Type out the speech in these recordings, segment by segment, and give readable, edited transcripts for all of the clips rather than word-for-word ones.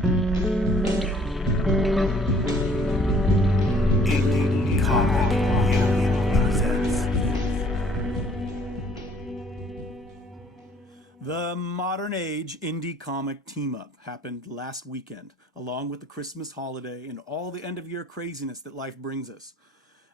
The Modern Age Indie Comic Team-Up happened last weekend, along with the Christmas holiday and all the end-of-year craziness that life brings us.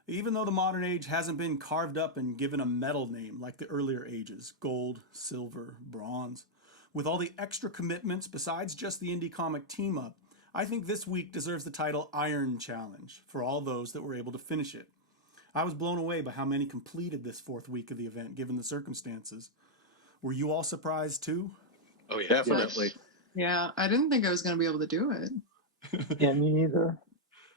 Even though the Modern Age hasn't been carved up and given a metal name like the earlier ages, gold, silver, bronze, with all the extra commitments besides just the Indie Comic Team-Up, I think this week deserves the title Iron Challenge for all those that were able to finish it. I was blown away by how many completed this fourth week of the event, given the circumstances. Were you all surprised too? Oh yeah, definitely. Yes. Yeah, I didn't think I was going to be able to do it. Yeah, me neither.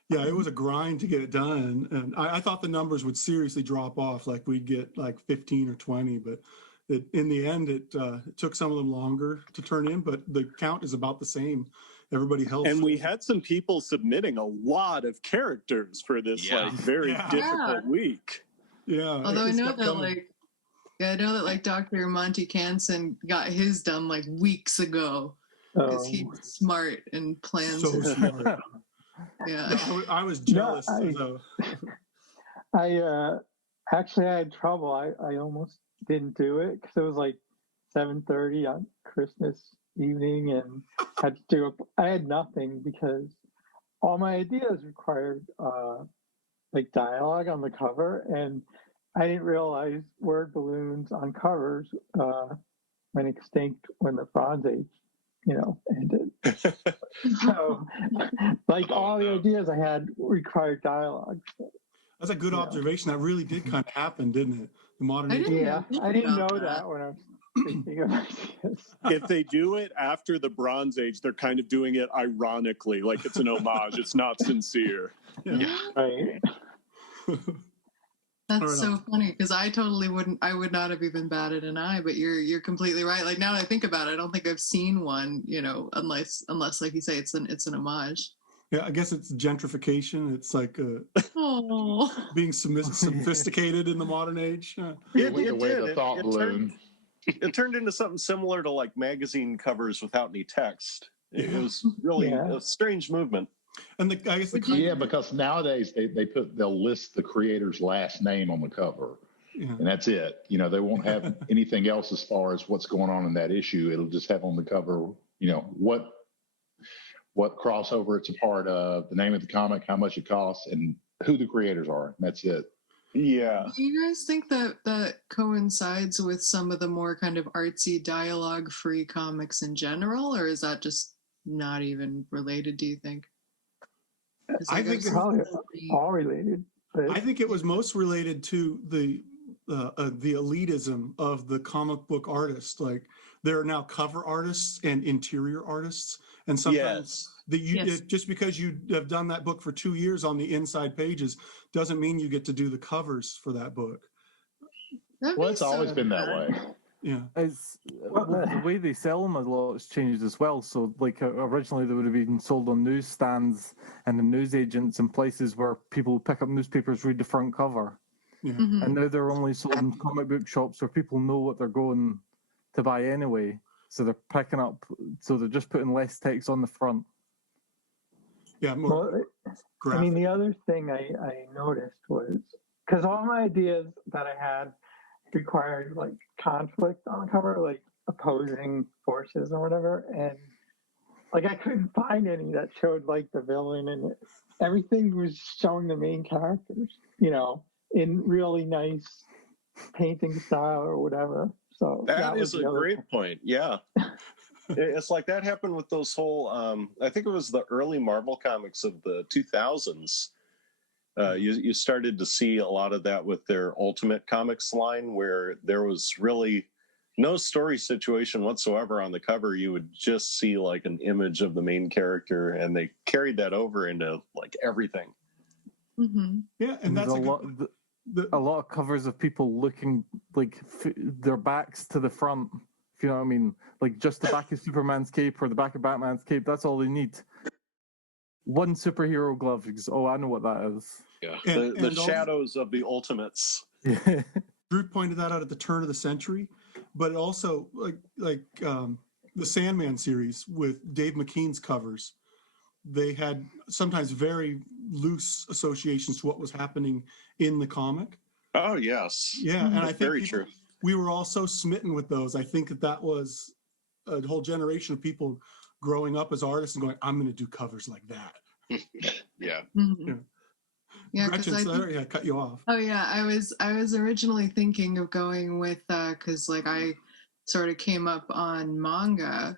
Yeah, it was a grind to get it done. And I thought the numbers would seriously drop off, like we'd get like 15 or 20, but in the end, it took some of them longer to turn in, but the count is about the same. Everybody helps. And we had some people submitting a lot of characters for this very difficult week. Yeah. Although I know that Dr. Drmontycantsin got his done like weeks ago because he's smart and plans. So smart. Yeah. I was jealous. I actually had trouble. I almost didn't do it because it was like 7:30 on Christmas evening and had to do it. I had nothing because all my ideas required like dialogue on the cover, and I didn't realize word balloons on covers went extinct when the Bronze Age, ended. So, like all the ideas I had required dialogue. That's a good observation. That really did kind of happen, didn't it? The Modern Age. I didn't know that when I was thinking of ideas. If they do it after the Bronze Age, they're kind of doing it ironically, like it's an homage. It's not sincere. Yeah. Right. That's so funny because I would not have even batted an eye, but you're completely right. Like now that I think about it, I don't think I've seen one, unless like you say, it's an homage. Yeah, I guess it's gentrification. It's like being sophisticated in the modern age. It turned into something similar to like magazine covers without any text. It was really a strange movement. And I guess because nowadays they'll list the creator's last name on the cover, and that's it. They won't have anything else as far as what's going on in that issue. It'll just have on the cover, what crossover it's a part of, the name of the comic, how much it costs, and who the creators are. And that's it. Yeah. Do you guys think that coincides with some of the more kind of artsy dialogue-free comics in general, or is that just not even related, do you think? I think it's probably all related. But I think it was most related to the elitism of the comic book artists. Like there are now cover artists and interior artists, and sometimes just because you have done that book for 2 years on the inside pages doesn't mean you get to do the covers for that book. Well, it's always been that way. Yeah, it's the way they sell them a lot has changed as well. So, like originally, they would have been sold on newsstands and the newsagents and places where people pick up newspapers, read the front cover. Yeah. Mm-hmm. And now they're only sold in comic book shops where people know what they're going to buy anyway. So they're picking up. So they're just putting less text on the front. Yeah. More I mean, the other thing I noticed was because all my ideas that I had required like conflict on the cover, like opposing forces or whatever, and like I couldn't find any that showed like the villain, and everything was showing the main characters, in really nice painting style or whatever. So that is a great point. Yeah. It's like that happened with those whole I think it was the early Marvel comics of the 2000s. You started to see a lot of that with their Ultimate Comics line, where there was really no story situation whatsoever on the cover. You would just see like an image of the main character, and they carried that over into like everything. Mm-hmm. Yeah, and that's a lot of covers of people looking like their backs to the front. If you know what I mean, like just the back of Superman's cape or the back of Batman's cape. That's all they need. One superhero glove. I know what that is. Yeah, the shadows of the Ultimates. Drew pointed that out at the turn of the century, but also like the Sandman series with Dave McKean's covers, they had sometimes very loose associations to what was happening in the comic. Oh, yes. Yeah, and I think very true. We were all so smitten with those. I think that was a whole generation of people growing up as artists and going, I'm going to do covers like that. Yeah. Mm-hmm. Yeah, Gretchen, sorry, I cut you off. Oh yeah, I was originally thinking of going with because like I sort of came up on manga,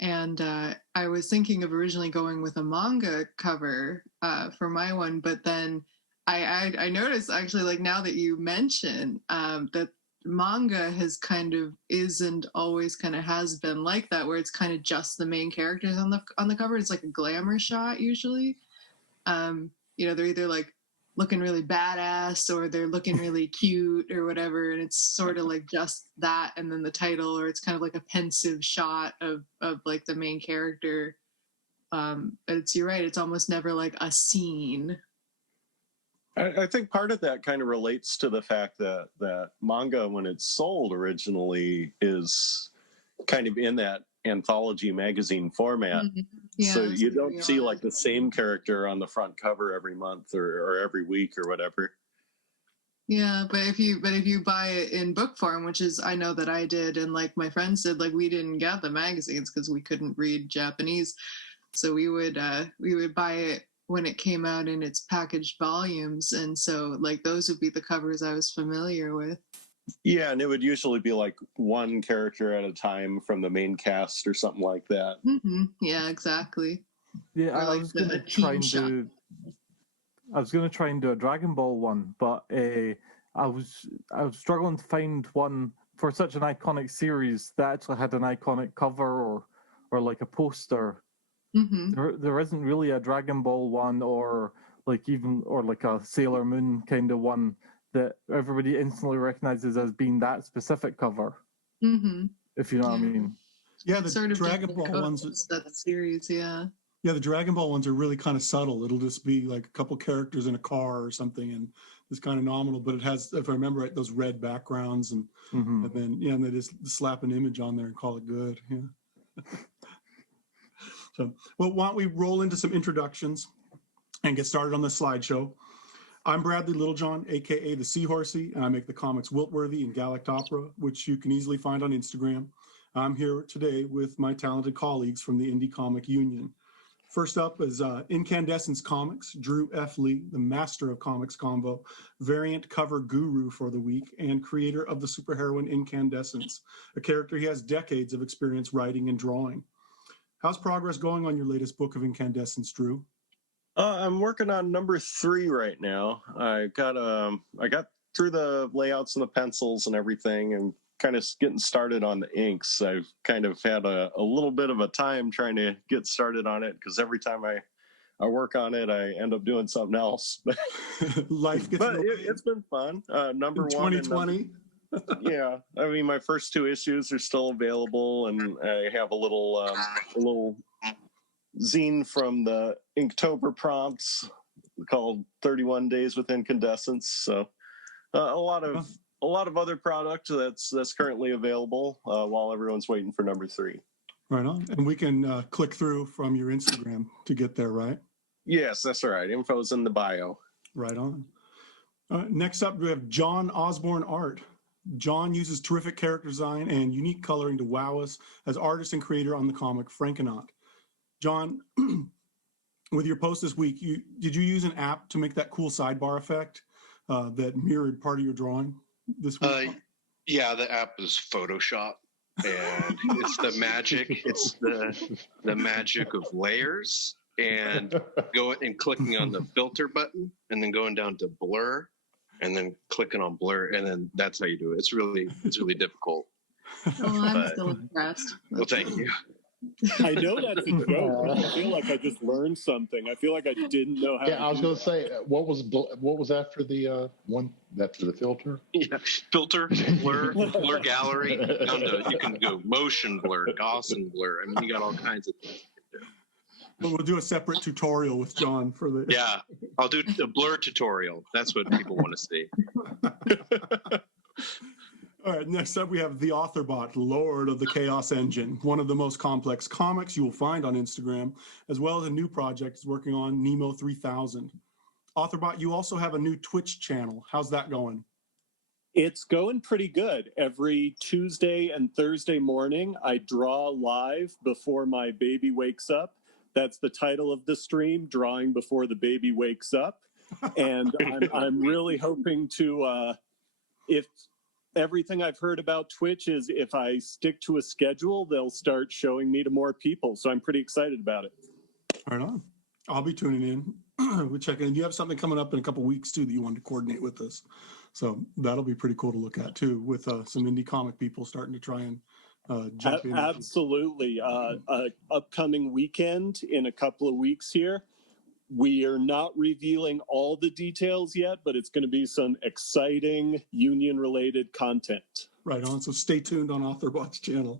and I was thinking of originally going with a manga cover for my one, but then I noticed actually, like now that you mention that manga has kind of isn't always kind of has been like that, where it's kind of just the main characters on the cover. It's like a glamour shot usually. You know, they're either like looking really badass or they're looking really cute or whatever, and it's sort of like just that and then the title, or it's kind of like a pensive shot of like the main character. But you're right, it's almost never like a scene. I think part of that kind of relates to the fact that manga, when it's sold originally, is kind of in that anthology magazine format. Mm-hmm. Yeah, so you don't see like the same character on the front cover every month or every week or whatever. Yeah, but if you buy it in book form, which is I know that I did, and like my friends did, like we didn't get the magazines because we couldn't read Japanese, so we would buy it when it came out in its packaged volumes, and so like those would be the covers I was familiar with. Yeah, and it would usually be like one character at a time from the main cast or something like that. Mm-hmm. Yeah, exactly. Yeah, Or I was going to try and do. I was going to try and do a Dragon Ball one, but I was struggling to find one for such an iconic series that actually had an iconic cover or like a poster. Mm-hmm. There isn't really a Dragon Ball one or like a Sailor Moon kind of one that everybody instantly recognizes as being that specific cover. Mm-hmm. If you know what I mean. Yeah, the sort of Dragon Ball ones. That series, yeah. Yeah, the Dragon Ball ones are really kind of subtle. It'll just be like a couple characters in a car or something, and it's kind of nominal. But it has, if I remember right, those red backgrounds, and and then and they just slap an image on there and call it good. Yeah. So, well, why don't we roll into some introductions and get started on the slideshow? I'm Bradley Littlejohn, aka the Seahorsey, and I make the comics Wiltworthy and Galactopera, which you can easily find on Instagram. I'm here today with my talented colleagues from the Indie Comic Union. First up is Incandescence Comics, Drew F. Lee, the master of comics combo, variant cover guru for the week, and creator of the superheroine Incandescence, a character he has decades of experience writing and drawing. How's progress going on your latest book of Incandescence, Drew? I'm working on number 3 right now. I got through the layouts and the pencils and everything, and kind of getting started on the inks. I've kind of had a little bit of a time trying to get started on it because every time I work on it, I end up doing something else. Life gets but it's been fun. Number 2020. Yeah, I mean, my first 2 issues are still available, and I have a little zine from the Inktober prompts called 31 Days with Incandescence. So a lot of other product that's currently available while everyone's waiting for number 3. Right on. And we can click through from your Instagram to get there, right? Yes, that's right. Info's in the bio. Right on. Next up, we have John Osborne Art. John uses terrific character design and unique coloring to wow us as artist and creator on the comic Frankenaut. John, with your post this week, did you use an app to make that cool sidebar effect that mirrored part of your drawing this week? Yeah, the app is Photoshop, and it's the magic. It's the magic of layers, and clicking on the filter button, and then going down to blur, and then clicking on blur, and then that's how you do it. It's really difficult. Well, I'm still impressed. Well, thank you. I know that's a joke. I feel like I just learned something. I feel like I didn't know how. Yeah, I was going to say, what was after the one after the filter? Yeah, filter, blur gallery. Down to, you can go motion blur, Gaussian blur. I mean, you got all kinds of things. But we'll do a separate tutorial with John for the. Yeah, I'll do the blur tutorial. That's what people want to see. All right, next up we have the Authorbot, Lord of the Chaos Engine, one of the most complex comics you will find on Instagram, as well as a new project it's working on, Nemo 3000. Authorbot, you also have a new Twitch channel. How's that going? It's going pretty good. Every Tuesday and Thursday morning, I draw live before my baby wakes up. That's the title of the stream, Drawing Before the Baby Wakes Up. And I'm really hoping to, if everything I've heard about Twitch is if I stick to a schedule, they'll start showing me to more people. So I'm pretty excited about it. Right on. I'll be tuning in. We're checking in. You have something coming up in a couple weeks too that you wanted to coordinate with us. So that'll be pretty cool to look at too, with some indie comic people starting to try and jump in. Absolutely. Upcoming weekend in a couple of weeks here. We are not revealing all the details yet, but it's going to be some exciting union-related content. Right on. So stay tuned on Authorbot's channel.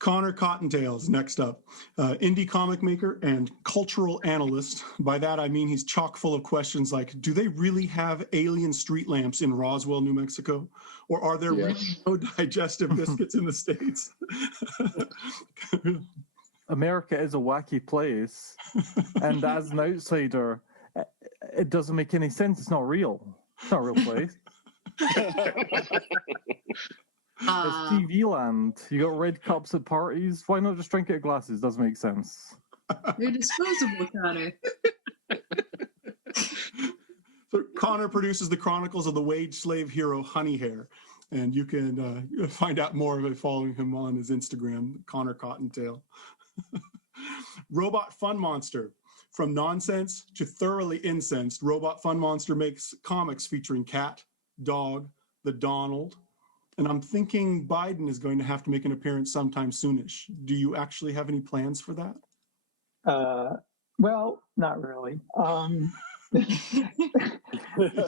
Connor Cottontail's next up. Indie comic maker and cultural analyst. By that, I mean he's chock full of questions like, do they really have alien street lamps in Roswell, New Mexico? Or are there really no digestive biscuits in the States? America is a wacky place, and as an outsider, it doesn't make any sense. It's not real. It's not a real place. It's TV land. You got red cups at parties. Why not just drink it at glasses? Doesn't make sense. They're disposable, Connor. So Connor produces the chronicles of the wage slave hero Honey Hair, and you can find out more of it following him on his Instagram, Connor Cottontail. Robot Fun Monster. From nonsense to thoroughly incensed, Robot Fun Monster makes comics featuring Cat, Dog, the Donald, and I'm thinking Biden is going to have to make an appearance sometime soonish. Do you actually have any plans for that? Well, not really. A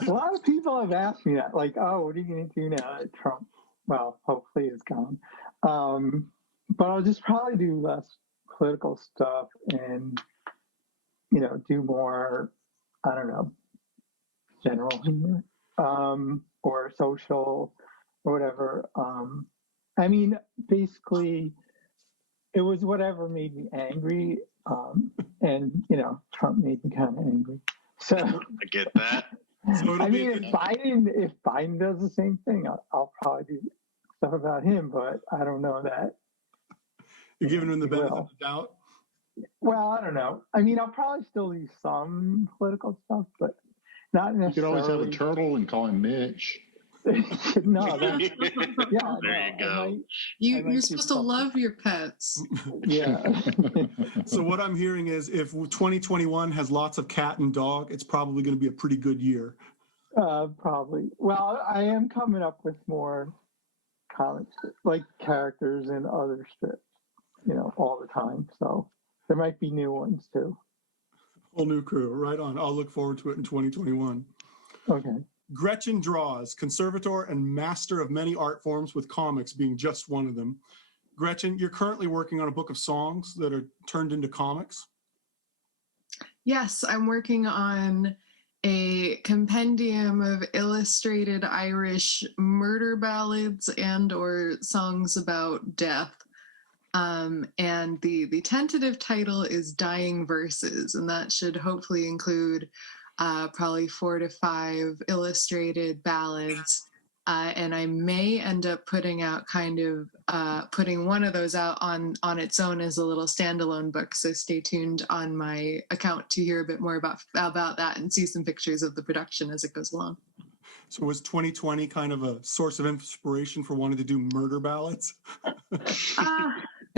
lot of people have asked me that, like, oh, what are you going to do now that Trump, well, hopefully is gone? But I'll just probably do less political stuff and, do more, I don't know, general humor, or social or whatever. I mean, basically, it was whatever made me angry. And, Trump made me kind of angry. So I get that. So I mean, if Biden does the same thing, I'll probably do stuff about him, but I don't know that. You're giving him the benefit of the doubt? Well, I don't know. I mean, I'll probably still do some political stuff, but not necessarily. You could always have a turtle and call him Mitch. No, There you go. You're supposed to love your pets. Yeah. So what I'm hearing is if 2021 has lots of cat and dog, it's probably going to be a pretty good year. Probably. Well, I am coming up with more comics, like characters in other strips, all the time. So there might be new ones too. Whole new crew. Right on. I'll look forward to it in 2021. Okay. Gretchen Draws, conservator and master of many art forms, with comics being just one of them. Gretchen, you're currently working on a book of songs that are turned into comics. Yes, I'm working on a compendium of illustrated Irish murder ballads and or songs about death. And the tentative title is Dying Verses, and that should hopefully include probably 4 to 5 illustrated ballads. And I may end up putting out putting one of those out on its own as a little standalone book. So stay tuned on my account to hear a bit more about that and see some pictures of the production as it goes along. So was 2020 kind of a source of inspiration for wanting to do murder ballads?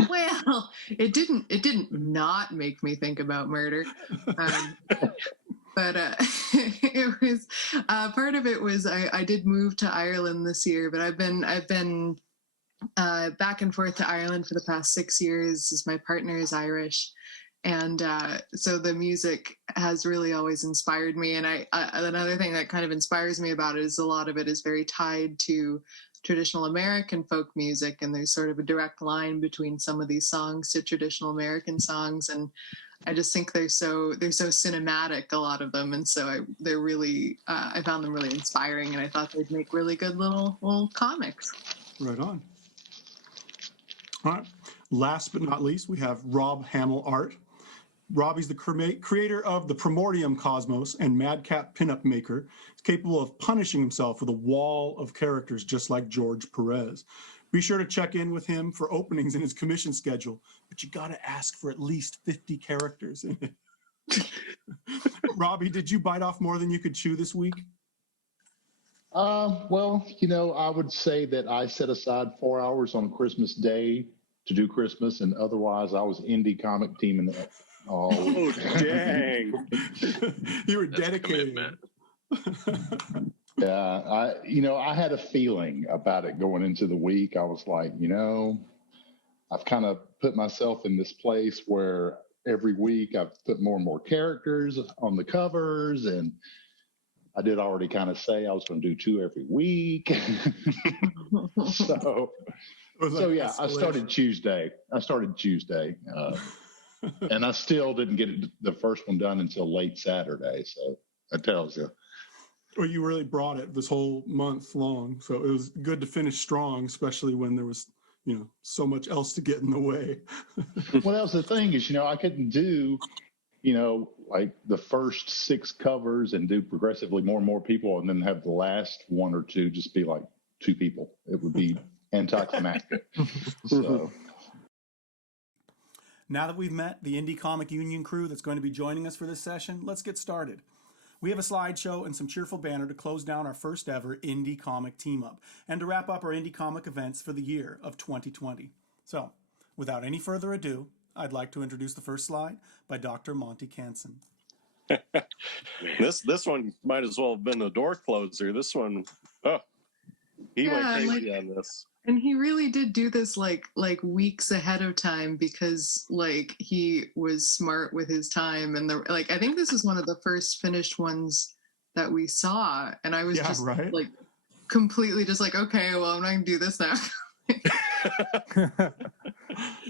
Well, it didn't not make me think about murder. But it was part of it was I did move to Ireland this year, but I've been back and forth to Ireland for the past 6 years, as my partner is Irish, and so the music has really always inspired me. And another thing that kind of inspires me about it is a lot of it is very tied to traditional American folk music, and there's sort of a direct line between some of these songs to traditional American songs, and I just think they're so cinematic, a lot of them, and so they're really I found them really inspiring, and I thought they'd make really good little comics. Right on. All right. Last but not least, we have Rob Hamill Art. Robbie's the creator of the Primordium Cosmos and Madcap Pinup Maker. He's capable of punishing himself with a wall of characters just like George Perez. Be sure to check in with him for openings in his commission schedule, but you got to ask for at least 50 characters in it. Robbie, did you bite off more than you could chew this week? Well, I would say that I set aside 4 hours on Christmas Day to do Christmas, and otherwise I was indie comic teaming it. Oh, dang. You were dedicated. Yeah, I had a feeling about it going into the week. I was like, I've kind of put myself in this place where every week I've put more and more characters on the covers, and I did already kind of say I was going to do 2 every week. So yeah, I started Tuesday. And I still didn't get the first one done until late Saturday. So that tells you. Well, you really brought it this whole month long. So it was good to finish strong, especially when there was, so much else to get in the way. Well, that was the thing is, I couldn't do, like the first 6 covers and do progressively more and more people and then have the last 1 or 2 just be like 2 people. It would be anticlimactic. So. Now that we've met the Indie Comic Union crew that's going to be joining us for this session, let's get started. We have a slideshow and some cheerful banner to close down our first ever Indie Comic Team Up and to wrap up our Indie Comic events for the year of 2020. So, without any further ado, I'd like to introduce the first slide by Dr. Montycantsin. This one might as well have been the door closer. This one, he went crazy on this. And he really did do this like weeks ahead of time because he was smart with his time, and I think this is one of the first finished ones that we saw, and I was completely just okay, well, I'm not gonna do this now.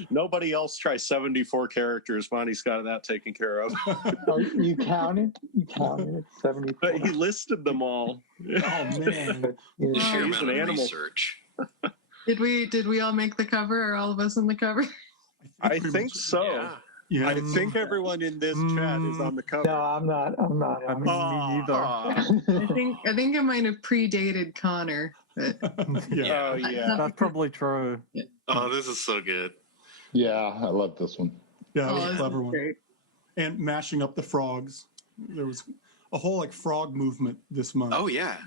Nobody else tries 74 characters. Monty's got that taken care of. Oh, you counted? You counted 74. But he listed them all. Oh man, The sheer He's amount an of animal. research. Did we all make the cover? Are all of us in the cover? I think so. Yeah. I think everyone in this chat is on the cover. No, I'm not. I mean, me neither. I think it might have predated Connor. But Yeah. Oh, yeah. That's probably true. Oh, this is so good. Yeah, I love this one. Yeah, that was a this clever is one. great. And mashing up the frogs. There was a whole frog movement this month. Oh, yeah.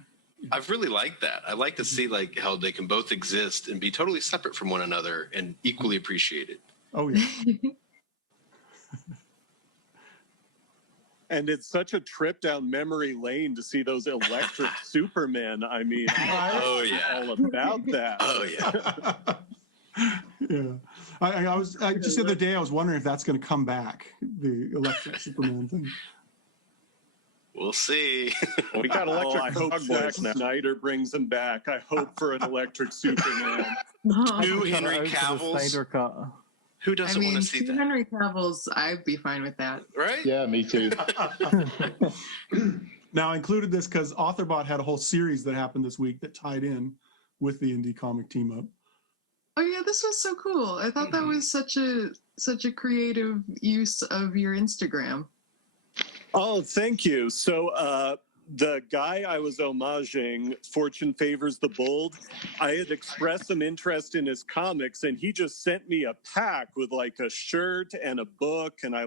I've really liked that. I like to see how they can both exist and be totally separate from one another and equally appreciated. Oh yeah. And it's such a trip down memory lane to see those electric Supermen. I mean, Oh, yeah. all about that. Oh, yeah. Yeah. I just the other day I was wondering if that's going to come back, the electric Superman thing. We'll see. We got electric I hope dog Zack boys now. Snyder brings them back. I hope for an electric Superman. Two Henry Out for the Cavils. Snyder cut. Who doesn't want to see that? Henry Cavill's, I'd be fine with that. Right? Yeah, me too. Now I included this because AuthorBot had a whole series that happened this week that tied in with the Indie Comic Team Up. Oh yeah, this was so cool. I thought that was such a creative use of your Instagram. Oh, thank you. So the guy I was homaging, Fortune Favors the Bold, I had expressed some interest in his comics, and he just sent me a pack with a shirt and a book, and I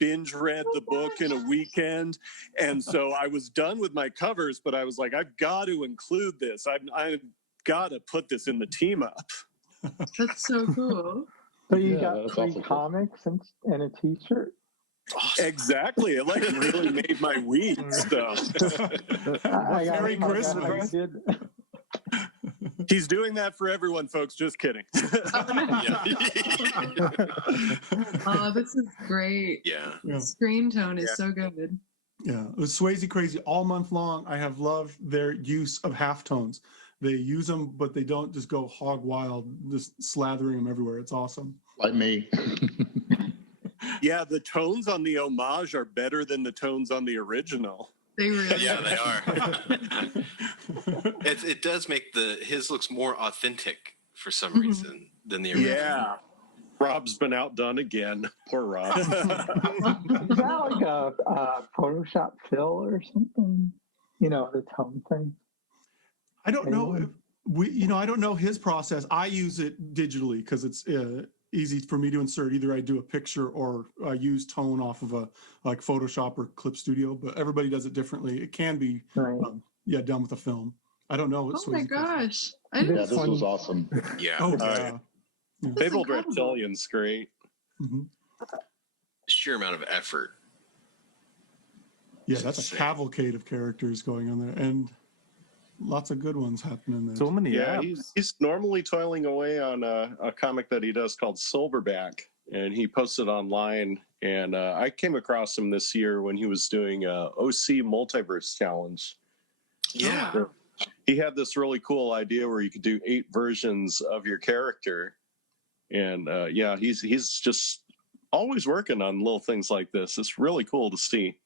binge read the book in a weekend. And so I was done with my covers, but I was like, I've got to include this. I've got to put this in the team up. That's so cool. So you Yeah, got that's 3 awesome. comics and a T-shirt. Awesome. Exactly. It really made my week. So Merry Christmas. did. he's doing that for everyone, folks. Just kidding. Oh, this is great. Yeah. Yeah. Screen tone is so good. Yeah, it was Swayze crazy all month long. I have loved their use of halftones. They use them, but they don't just go hog wild, just slathering them everywhere. It's awesome. Like me. Yeah, the tones on the homage are better than the tones on the original. They really Yeah, they are. It does make his looks more authentic for some reason than the original. Yeah. Rob's been outdone again. Poor Rob. Is that like a Photoshop fill or something? You know, the tone thing. I don't know. I don't know his process. I use it digitally because it's easy for me to insert. Either I do a picture or I use tone off of a like Photoshop or Clip Studio, but everybody does it differently. It can be, done with a film. I don't know. Oh my gosh! This was awesome. Yeah. Oh yeah. Fabled Reptilian's great. Mm-hmm. Sheer amount of effort. Yeah, that's a cavalcade of characters going on there, and lots of good ones happening there. So many. Yeah, he's normally toiling away on a comic that he does called Silverback, and he posted online. And I came across him this year when he was doing OC Multiverse Challenge. Yeah. He had this really cool idea where you could do 8 versions of your character. And he's just always working on little things like this. It's really cool to see.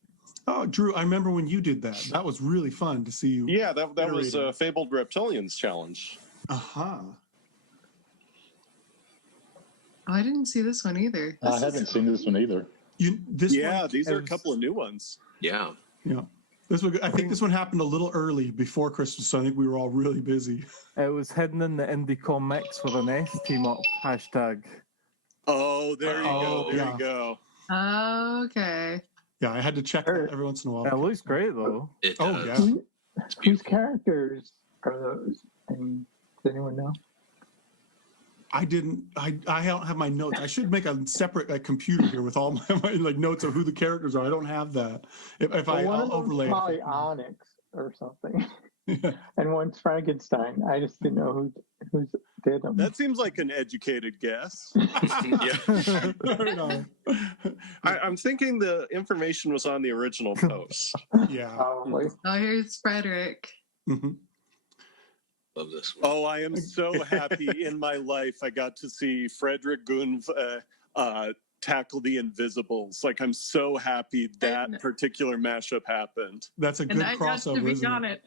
Oh, Drew, I remember when you did that. That was really fun to see you. Yeah, that was Fabled Reptilians Challenge. Uh-huh. Oh, I didn't see this one either. I haven't seen this one either. These are a couple of new ones. Yeah. Yeah. I think this one happened a little early before Christmas, so I think we were all really busy. It was hidden in the Indie Comics with an S team up hashtag. Oh, there you go. There you go. Okay. Yeah, I had to check that every once in a while. It looks great though. It Oh does. yeah. Whose characters are those? And does anyone know? I don't have my notes. I should make a separate computer here with all my notes of who the characters are. I don't have that. I'll overlay probably it. Onyx or something. And one's Frankenstein. I just didn't know who did them. That seems like an educated guess. I'm thinking the information was on the original post. Yeah. Probably. Oh, here's Frederick. Mm-hmm. Love this one. Oh, I am so happy in my life I got to see Frederick Gunv tackle the Invisibles. Like, I'm so happy that particular mashup happened. That's a good crossover. And I got to be on it.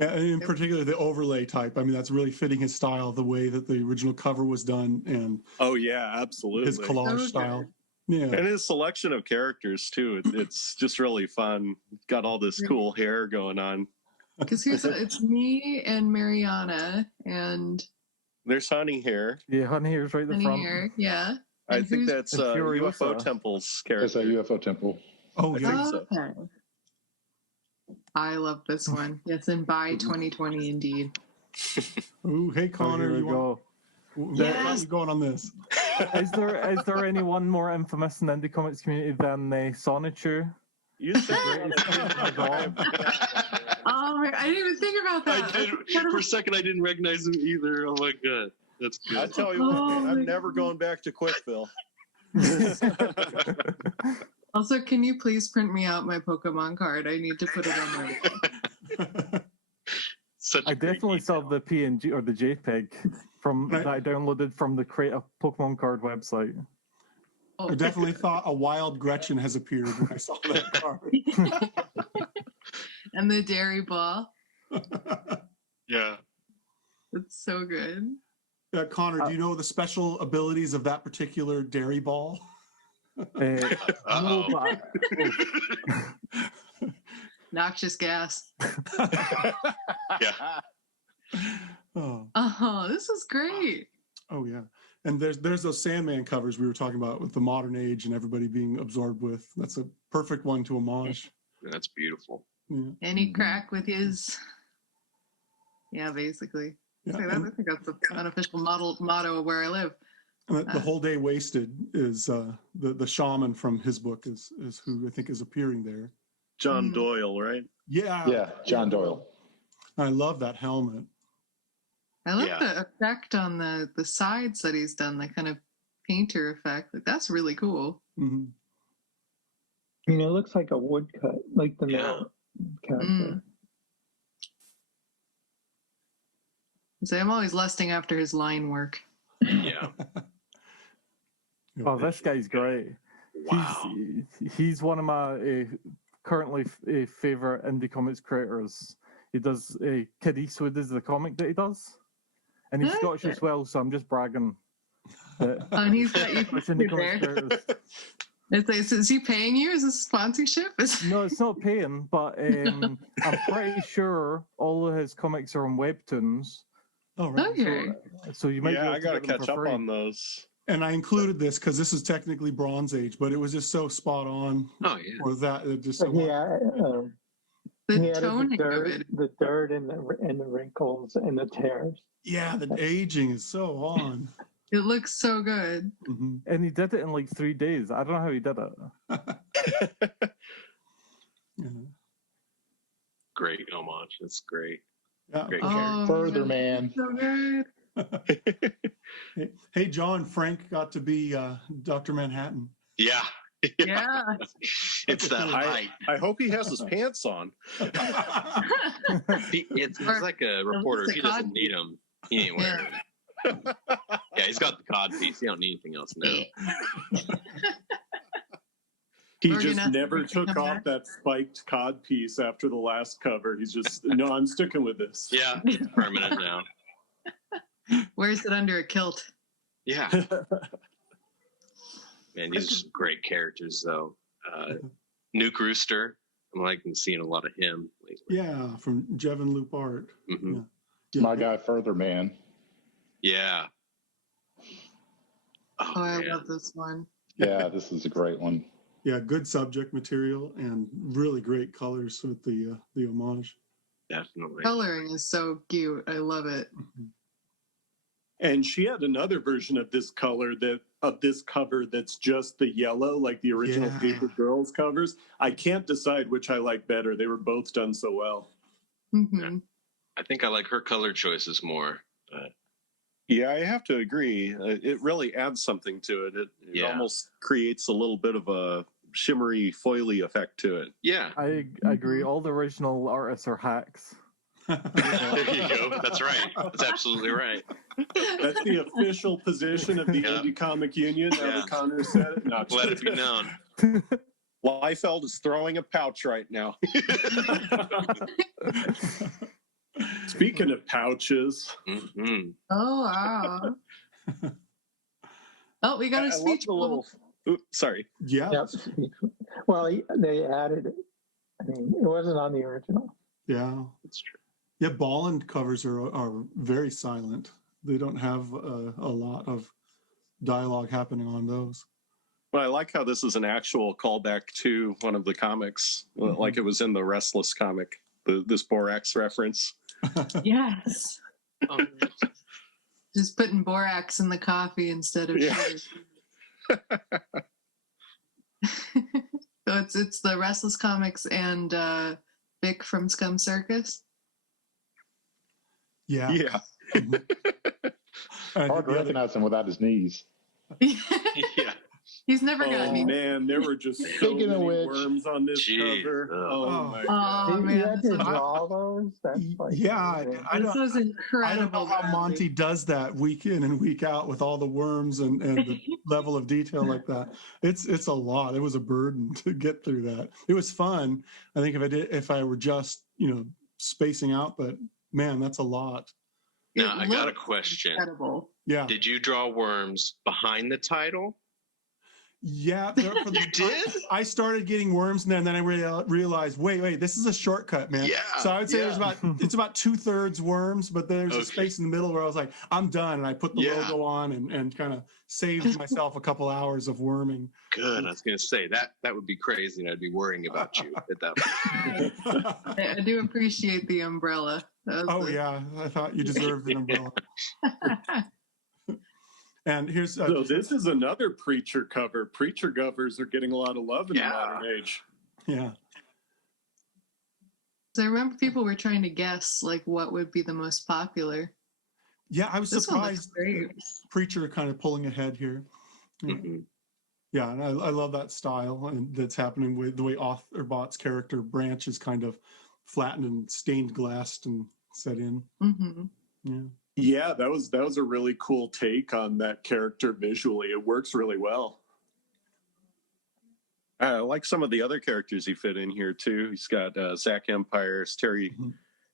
And in particular, the overlay type. I mean, that's really fitting his style, the way that the original cover was done, and oh yeah, absolutely, his collage style. Yeah, and his selection of characters too. It's just really fun. Got all this cool hair going on. Because it's me and Mariana and there's Honey here. Yeah, Honey here's right in the front. Here, yeah. I think that's Furiosa. UFO Temple's character. That's a UFO Temple. Oh I yeah. think so. I love this one. It's in by 2020 indeed. Ooh, hey Connor, Here we go. Yes. You going on this? Is there anyone more infamous in the indie comics community than Sonichu? You said Oh my! I didn't even think about that. I did. For a second, I didn't recognize him either. Oh my god, that's good. I tell you what, man, I'm never going back to Quickville. Also, can you please print me out my Pokemon card? I need to put it on my. I definitely saw the PNG or the JPEG that I downloaded from the Create a Pokemon Card website. I definitely thought a wild Gretchen has appeared when I saw that card. And the Dairy Ball. Yeah. It's so good. Connor, do you know the special abilities of that particular Dairy Ball? No, but Noxious gas. Yeah. Oh. This is great. Oh yeah. And there's those Sandman covers we were talking about with the modern age and everybody being absorbed with. That's a perfect one to homage. That's beautiful. Yeah. Any crack with his. Yeah, basically. Yeah. I think that's the unofficial motto of where I live. And the whole day wasted is the shaman from his book is who I think is appearing there. John Doyle, right? Yeah. Yeah, John Doyle. I love that helmet. I love the effect on the sides that he's done, that kind of painter effect. Like, that's really cool. Mm-hmm. I mean, it looks like a woodcut, like the middle character. So I'm always lusting after his line work. Yeah. Oh, this guy's great. Wow. He's one of my currently favorite indie comics creators. He does Kid Eastwood is the comic that he does, and he's Scottish as well. So I'm just bragging. And he's got you indie comics creators. Is he paying you? Is this a sponsorship? No, it's not paying, but I'm pretty sure all of his comics are on Webtoons. Oh, right. Okay. So you might. Yeah, be able I to got to get them catch for up free. on those. And I included this because this is technically Bronze Age, but it was just so spot on. Oh yeah. Or that it just so The he added toning of it. the dirt and the wrinkles and the tears. yeah, the aging is so on. It looks so good. Mm-hmm. And he did it in like 3 days. I don't know how he did it. Yeah. Great homage. That's great. Yeah. Great Oh, Further, man. so good. Hey, John, Frank got to be Dr. Manhattan. Yeah. Yeah. It's that height. I hope he has his pants on. He's like a reporter. If he doesn't need them, he ain't wearing them. Yeah, he's got the cod piece. He don't need anything else now. He We're just gonna have to never make him took come off back. that spiked cod piece after the last cover. He's just, no, I'm sticking with this. Yeah, it's permanent now. Wears it under a kilt. Yeah. Man, these are great characters, though. Nuke Rooster. I'm liking seeing a lot of him lately. Yeah, from Jevin Loop Art. Mhm. Yeah. My guy, Further, man. Yeah. Oh, I man. love this one. Yeah, this is a great one. Yeah, good subject material and really great colors with the homage. Definitely. Coloring is so cute. I love it. And she had another version of this cover that's just the yellow, like the original Yeah. Paper Girls covers. I can't decide which I like better. They were both done so well. Mm-hmm. I think I like her color choices more. But Yeah, I have to agree. It really adds something to it. It Yeah. almost creates a little bit of a shimmery, foily effect to it. yeah, I agree. All the original artists are hacks. there you go. That's right. That's absolutely right. That's the official position of the Yeah. Indie Comic Union. Now Yeah. that Connor said it. Not Let it be known. Liefeld is throwing a pouch right now. Speaking of pouches, Hmm. Oh, wow. Oh, we got a I love speech the little. Oops, sorry. Yeah, Yep. Well, they added it. I mean, it wasn't on the original. yeah. That's true. Yeah, Bolland covers are very silent. They don't have a lot of dialogue happening on those. But I like how this is an actual callback to one of the comics, like it was in the Restless comic, this Borax reference. Yes. Oh, Just putting borax in the coffee instead of Yeah. sugar. So it's the Restless Comics and Vic from Scum Circus. Yeah. Yeah. Mhm. And Hard to the other- recognize him without his knees. yeah. He's never got oh any. man, there were just so Speaking of many which- worms on this Jeez. cover. Oh. Oh my Oh god. You man, had to this was, draw those? That's like yeah, amazing. I this don't. was I incredible. don't know how Bradley. Monty does that week in and week out with all the worms and the level of detail like that. It's a lot. It was a burden to get through that. It was fun. I think if I were just spacing out, but man, that's a lot. Now, It I got a looks question. Incredible. Yeah, Did you draw worms behind the title? yeah. You did? I started getting worms, and then I realized, wait, this is a shortcut, man. Yeah, So I would say yeah. it's about 2/3 worms, but there's a Okay. space in the middle where I was like, I'm done, and I put the Yeah. logo on and kind of saved myself a couple hours of worming. Good. I was going to say that would be crazy, and I'd be worrying about you at that point. I do appreciate the umbrella. That was Oh the- yeah, I thought you deserved an umbrella. And here's So this is another Preacher cover. Preacher covers are getting a lot of love in Yeah. the modern age. yeah. So I remember people were trying to guess like what would be the most popular. Yeah, I was This one looks surprised. great. Preacher kind of pulling ahead here. Yeah. Mhm. Yeah, and I love that style and that's happening with the way Otherbot's character Branch is kind of flattened and stained glassed and set in. Hmm. Yeah. Yeah, that was a really cool take on that character visually. It works really well. I like some of the other characters he fit in here too. He's got Zach Empires, Terry,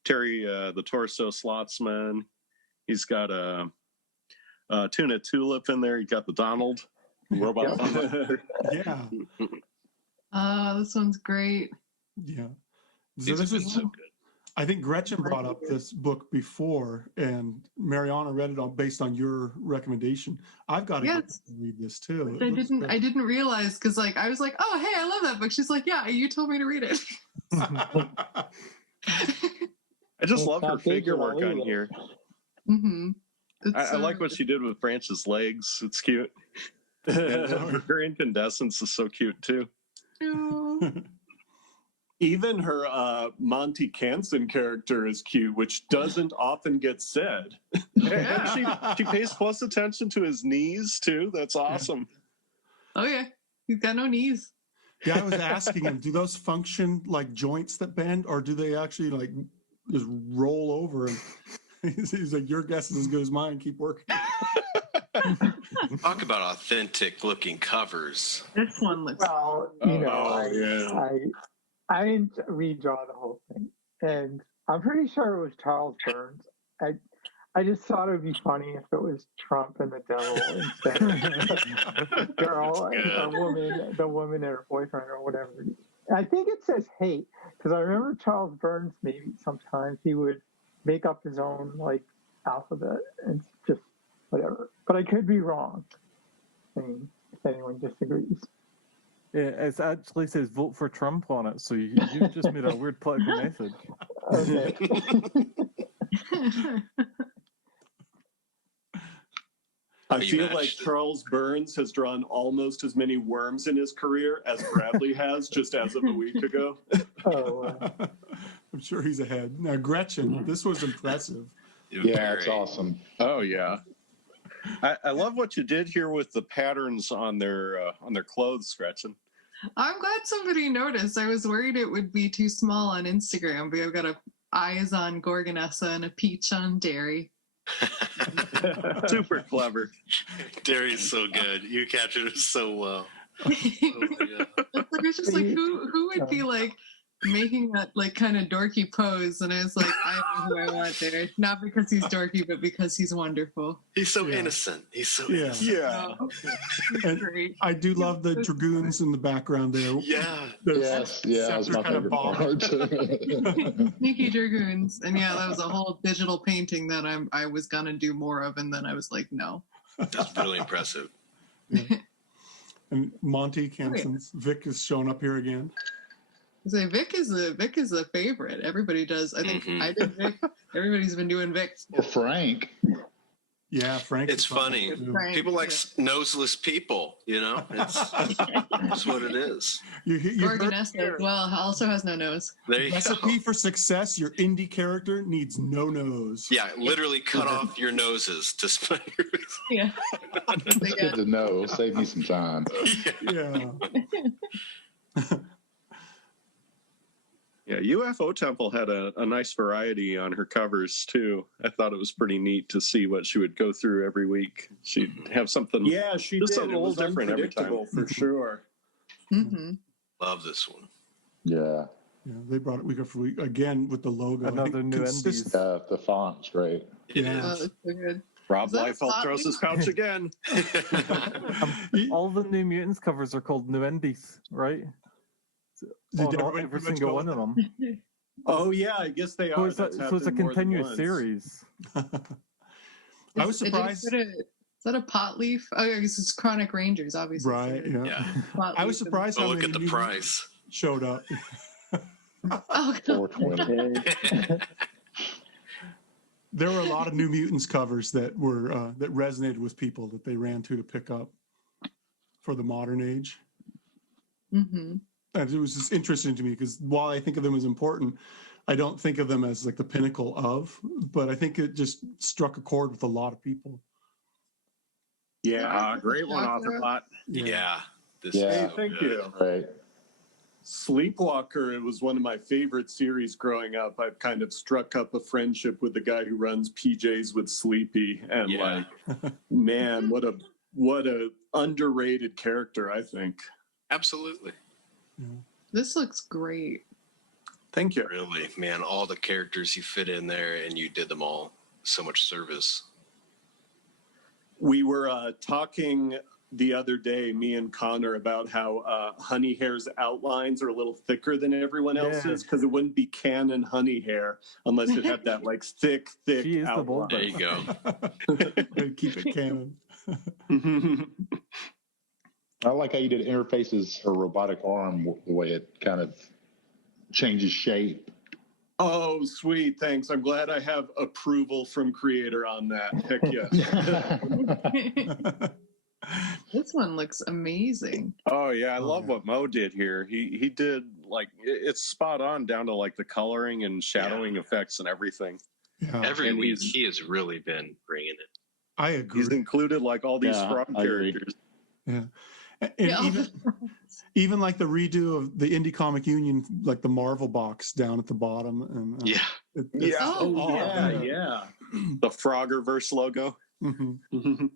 the Torso Slotsman. He's got Tuna Tulip in there. He got the Donald robot. Yeah. This one's great. Yeah. So These this have been is so good. I think Gretchen brought up this book before, and Mariana read it based on your recommendation. I've got to go read this too. I didn't realize because I was like, oh hey, I love that book. She's like, yeah, you told me to read it. I just love her figure work on here. Mm-hmm. I like what she did with Branch's legs. It's cute. And her incandescence is so cute too. Even her Montycantsin character is cute, which doesn't often get said. And she pays close attention to his knees too. That's awesome. Oh yeah, he's got no knees. Yeah, I was asking him, do those function like joints that bend, or do they actually like just roll over? And he's like, your guess is as good as mine. Keep working. Talk about authentic looking covers. This one looks. Well, I didn't redraw the whole thing, and I'm pretty sure it was Charles Burns. I just thought it would be funny if it was Trump and the devil instead of the girl, the woman and her boyfriend or whatever. I think it says hate because I remember Charles Burns maybe sometimes he would make up his own like alphabet and just whatever. But I could be wrong. I mean, if anyone disagrees. Yeah, it actually says vote for Trump on it, so you just made a weird political message. Okay. I feel like Charles Burns has drawn almost as many worms in his career as Bradley has just as of a week ago. Oh, I'm sure he's ahead. Now, Gretchen, this was impressive. Yeah, it's awesome. Oh yeah. I love what you did here with the patterns on their clothes, Gretchen. I'm glad somebody noticed. I was worried it would be too small on Instagram, but I've got eyes on Gorgonessa and a peach on Derry. Super clever. Derry's so good. You captured it so well. Oh my God. It's just like who would be like making that like kind of dorky pose, and I was like, I know who I want there. Not because he's dorky, but because he's wonderful. He's so innocent. He's so innocent. Yeah. And Great. I do love the dragoons in the background there. Yeah. Yes, that's my kind of favorite part. Sneaky dragoons, and yeah, that was a whole digital painting that I was gonna do more of, and then I was like, no. That's really impressive. Yeah. And Montycantsin's Vic is showing up here again. Say Vic is a favorite. Everybody does. I think I did Vic. Everybody's been doing Vic. Or Frank. Yeah, Frank. It's funny. People like noseless people, you know? That's what it is. Gorgonessa as well also has no nose. There you Recipe go. for success, your indie character needs no nose. Yeah, literally cut off your noses to split your Yeah. It's good to know. It'll save me some time. Yeah. Yeah, UFO Temple had a nice variety on her covers too. I thought it was pretty neat to see what she would go through every week. She'd have something. Yeah, she just did. something It a little was different every time. unpredictable for sure. Mm-hmm. Love this one. Yeah. Yeah, they brought it week after week again with the logo. Another new indies. The font's great. It Yeah. Oh, is. that's so good. Rob Is that a Liefeld thought throws his pouch again. All the New Mutants covers are called New Indies, right? Did Oh, everybody every pretty much single go one with of it? them. Oh yeah, I guess they So are. it's That's a happened more than continuous once. series. I was surprised. Is that a pot leaf? Oh, yeah, because it's Chronic Rangers, obviously. Right, yeah. Yeah. Pot I was leaf and- surprised But how look many at the new price. showed up. Oh, God. 420. There were a lot of New Mutants covers that were that resonated with people that they ran to pick up for the modern age. Mm-hmm. And it was just interesting to me because while I think of them as important, I don't think of them as like the pinnacle of, but I think it just struck a chord with a lot of people. Yeah, great one, Author Bot. Yeah. This Yeah. is so Thank good. you. Right. Sleepwalker, it was one of my favorite series growing up. I've kind of struck up a friendship with the guy who runs PJs with Sleepy, and Yeah. man, what a underrated character, I think. Absolutely. This looks great. Thank you. Really, man, all the characters you fit in there, and you did them all so much service. We were talking the other day, me and Connor, about how Honey Hair's outlines are a little thicker than everyone else's because it wouldn't be canon Honey Hair unless it had that like thick She is the outline. bold There you go. Way to keep it canon. I like how you did interfaces her robotic arm, the way it kind of changes shape. Oh, sweet. Thanks. I'm glad I have approval from creator on that. Heck yes. This one looks amazing. Oh yeah, I love what Mo did here. He did like it's spot on down to like the coloring and shadowing effects and everything. Yeah, Every And week, he's- he has really been bringing it. I agree. He's included like all these Yeah, frog I agree. characters. Yeah. And Yeah. even like the redo of the Indie Comic Union, like the Marvel box down at the bottom. And Yeah. it's Oh, odd. yeah. The Froggerverse logo. Mhm.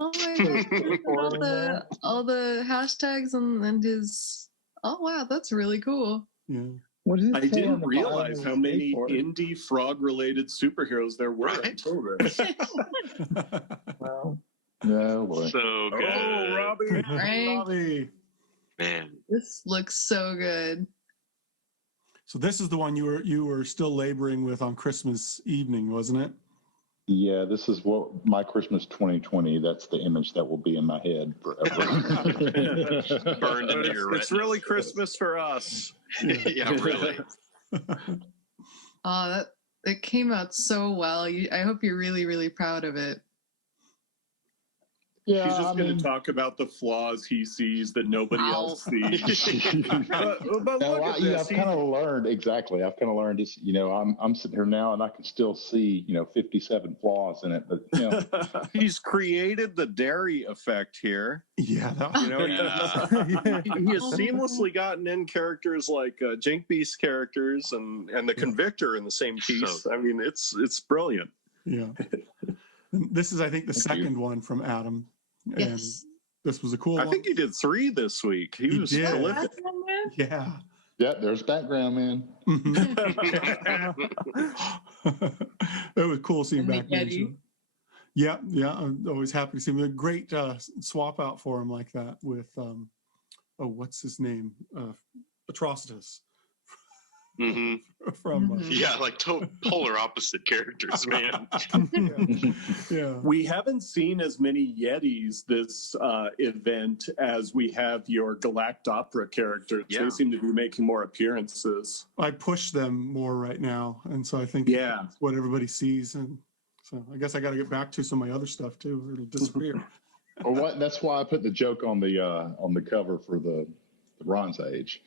Oh my god. all the hashtags and his. Oh wow, that's really cool. Yeah. What does it I say on didn't the realize bottom how of the many skateboard? indie frog-related superheroes there were Right? until this. Wow. No, boy. So good. Oh, Robbie. Right? Robbie. Man. This looks so good. So this is the one you were still laboring with on Christmas evening, wasn't it? Yeah, this is what my Christmas 2020. That's the image that will be in my head forever. Burned into your It's really Christmas for us. Yeah, really. Oh, it came out so well. I hope you're really, really proud of it. Yeah, He's just I going mean, to talk about the flaws he sees that nobody else sees. But no, look at this. I've kind of learned exactly. I've kind of learned this. I'm sitting here now, and I can still see 57 flaws in it. But He's created the dairy effect here. Yeah. You know, Yeah. he has seamlessly gotten in characters like Jink Beast characters and the Convictor in the same piece. So- I mean, it's brilliant. Yeah. And this is, I think, the Thank you. second one from Adam. And Yes. this was a cool I one. think he did 3 this week. He He was did. prolific. Yeah. yeah, there's background man. Mhm. It was cool seeing And the back then. Yeti. too. Yeah, I'm always happy to see him. A great swap out for him like that with what's his name? Atrocitus hmm from Mhm. Yeah, like polar opposite characters, man. yeah. We haven't seen as many Yetis this event as we have your Galactopera characters. Yeah. They seem to be making more appearances. I push them more right now, and so I think Yeah. that's what everybody sees, and so I guess I got to get back to some of my other stuff too, or it'll disappear. Or what? That's why I put the joke on the cover for the Bronze Age,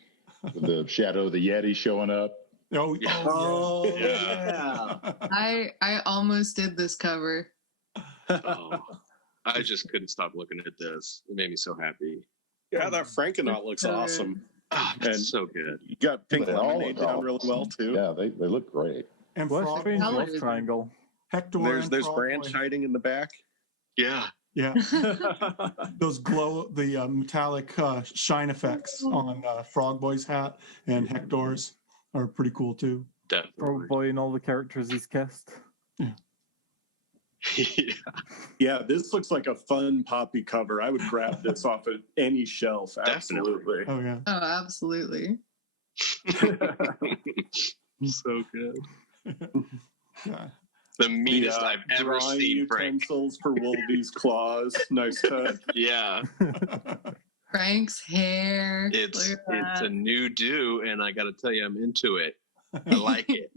with the shadow of the Yeti showing up. Oh, Yeah. Oh, Yeah. yeah. I almost did this cover. Oh, I just couldn't stop looking at this. It made me so happy. Yeah, that Frankenaut looks So awesome. Oh, And- it's so good. You got Pink They all Lemonade look down really well awesome. too. Yeah, they look great. and What's Frog strange Color love is it? triangle? Hector. There's and Frog branch Boy. hiding in the back. Yeah. Yeah, those the metallic shine effects on Frog Boy's hat and Hector's are pretty cool too. Definitely. Frog Boy and all the characters he's kissed. Yeah. Yeah, this looks like a fun poppy cover. I would grab this off of any shelf. Definitely. Absolutely. Oh yeah. Oh, absolutely. So good. Yeah. The meanest The, I've ever drawing seen Frank. utensils for Wolby's claws. Nice touch. Yeah. Frank's hair. It's Look at it's that. a new do, and I got to tell you, I'm into it. I like it.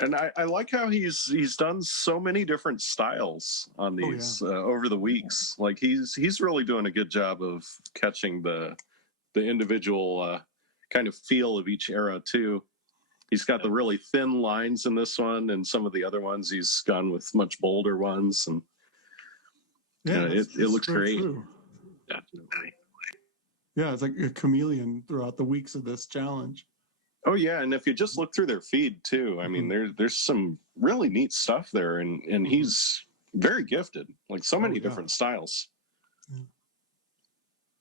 And I like how he's done so many different styles on Oh, these over the weeks. Like he's really doing a good job of catching the individual kind of feel of each era too. He's got the really thin lines in this one, and some of the other ones he's gone with much bolder ones, and Yeah, it looks very great. true. Definitely. Yeah, it's like a chameleon throughout the weeks of this challenge. Oh yeah, and if you just look through their feed too, I mean, there's some really neat stuff there, and he's very gifted, like so many different styles.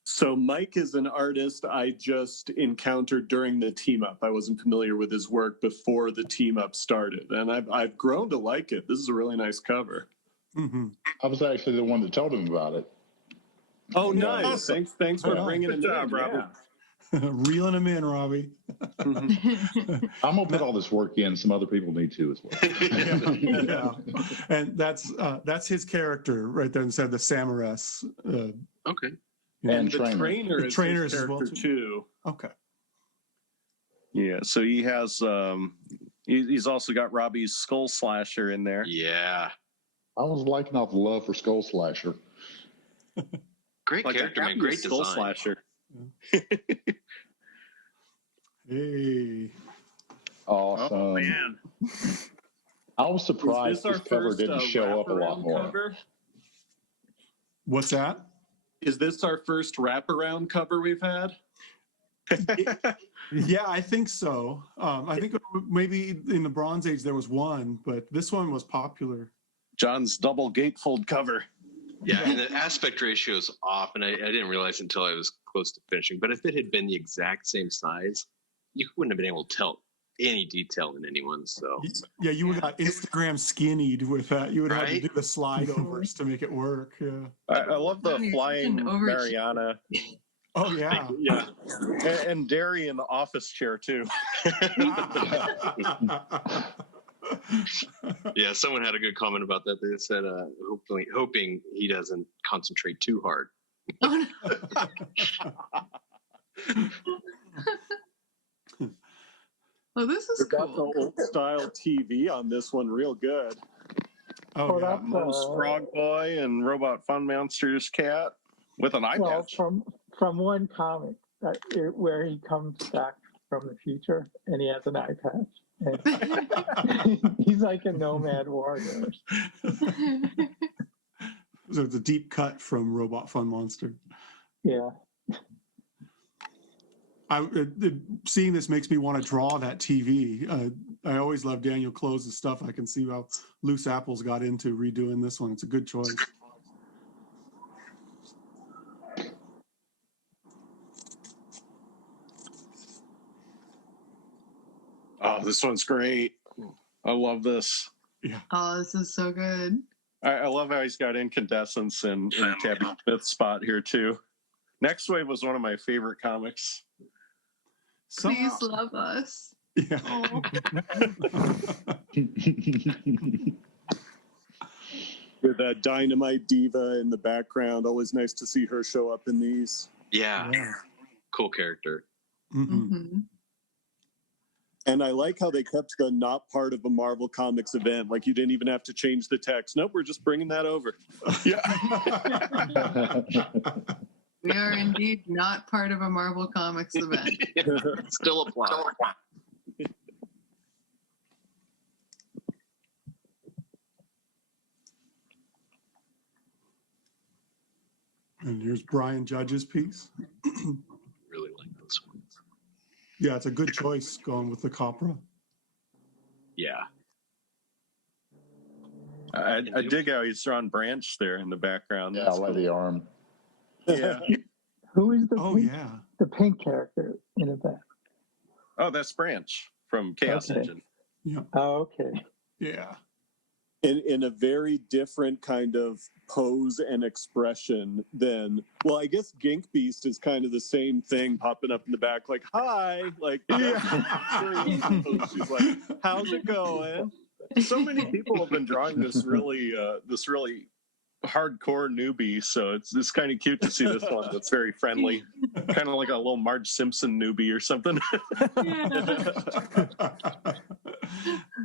So Mike is an artist I just encountered during the team up. I wasn't familiar with his work before the team up started, and I've grown to like it. This is a really nice cover. I was actually the one that told him about it. Oh, nice! Thanks for bringing it up, Robbie. Reeling him in, Robbie. I'm gonna put all this work in. Some other people need to as well. Yeah. And that's his character right there instead of the Samaras. Okay. And the trainer is trainer his as well, character too. Okay. Yeah, so he has he's also got Robbie's Skull Slasher in there. Yeah. I was liking off love for Skull Slasher. Great character, man. Great Skull design. Slasher. Hey. Awesome. Oh man. I was surprised this cover didn't show up a lot more. Cover? What's that? Is this our first wraparound cover we've had? Yeah, I think so. I think maybe in the Bronze Age there was one, but this one was popular. John's double gatefold cover. Yeah, and the aspect ratio is off, and I didn't realize until I was close to finishing. But if it had been the exact same size, you wouldn't have been able to tell any detail in anyone. So yeah, you would got Instagram skinnied with that. You would have to Right? do the slide overs to make it work. Yeah. I love the You're flying getting over- Mariana Oh yeah. Yeah. and Derry in the office chair too. yeah, someone had a good comment about that. They said, hoping he doesn't concentrate too hard. Oh, no. Oh, this is We got the cool. old style TV on this one real good. Oh yeah. that's Frog Boy and Robot Fun Monsters cat with an eye well, patch. from one comic where he comes back from the future and he has an eye patch. And he's like a nomad warrior. So it's a deep cut from Robot Fun Monster. Yeah. Seeing this makes me want to draw that TV. I always love Daniel Close's stuff. I can see how Loose Apples got into redoing this one. It's a good choice. Oh, this one's great. I love this. Oh, this is so good. I love how he's got incandescence in Tabby Smith's spot here too. Next Wave was one of my favorite comics. Please love us. Yeah. Oh. With that Dynamite Diva in the background. Always nice to see her show up in these. Yeah. Cool character. Mhm. And I like how they kept the not part of a Marvel Comics event. Like you didn't even have to change the text. Nope, we're just bringing that over. Yeah. We are indeed not part of a Marvel Comics event. Still apply. And here's Brian Judge's piece. Really like this one. Yeah, it's a good choice going with the Copra. Yeah. I dig how he's drawn Branch there in the background. Yeah, I That's like cool. the arm. Yeah. Who is the Oh pink, yeah. the pink character in the back? Oh, that's Branch from Chaos Okay. Engine. Oh, okay. Yeah. In a very different kind of pose and expression than, well, I guess Gink Beast is kind of the same thing popping up in the back, like, hi, like, she's like, how's it going? So many people have been drawing this really hardcore newbie, so it's kind of cute to see this one that's very friendly, kind of like a little Marge Simpson newbie or something.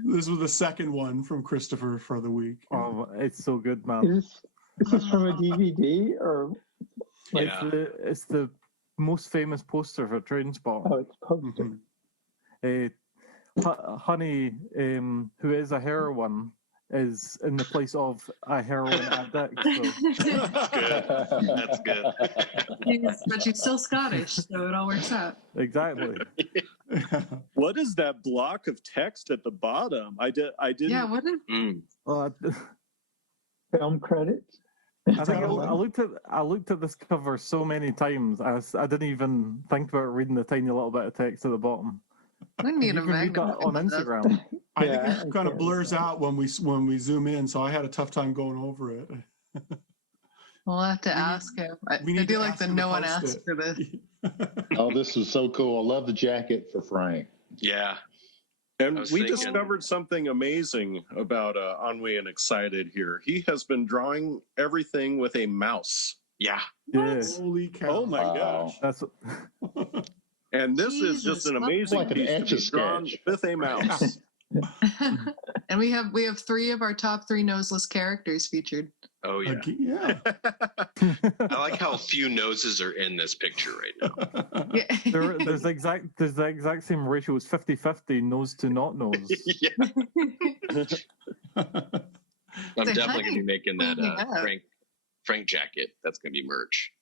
This was the second one from Christopher for the week. Oh, it's so good, man. Is this from a DVD or? Like, Yeah. It's the most famous poster for Train Spot. Oh, it's poster. Mhm. Honey, who is a heroine, is in the place of a heroin addict. So. Good. That's good. But she's still Scottish, so it all works out. Exactly. What is that block of text at the bottom? I didn't. Yeah, what is Well, Film credits. I think I looked at this cover so many times. I didn't even think about reading the tiny little bit of text at the bottom. we need You a can read that magnet on Instagram. I Yeah, think it kind I of blurs out when we zoom in, so I had a tough time going over it. We'll have to ask him. I We need do to like ask that him to no one post asked it. for this. Oh, this was so cool. I love the jacket for Frank. Yeah. And I was we thinking- discovered something amazing about Ennui and Excited here. He has been drawing everything with a mouse. Yeah. Yeah, Holy cow! Oh my Wow. gosh. that's And this is Jesus, just an that's amazing like an piece to be drawn Etch-a-Sketch. with a mouse. And we have 3 of our top 3 noseless characters featured. Oh yeah. Yeah. I like how few noses are in this picture right now. Yeah. there's the exact same ratio. It's 50-50 nose to not nose. Yeah. I'm Say, definitely honey, gonna be making that cleaning up. Frank jacket. That's gonna be merch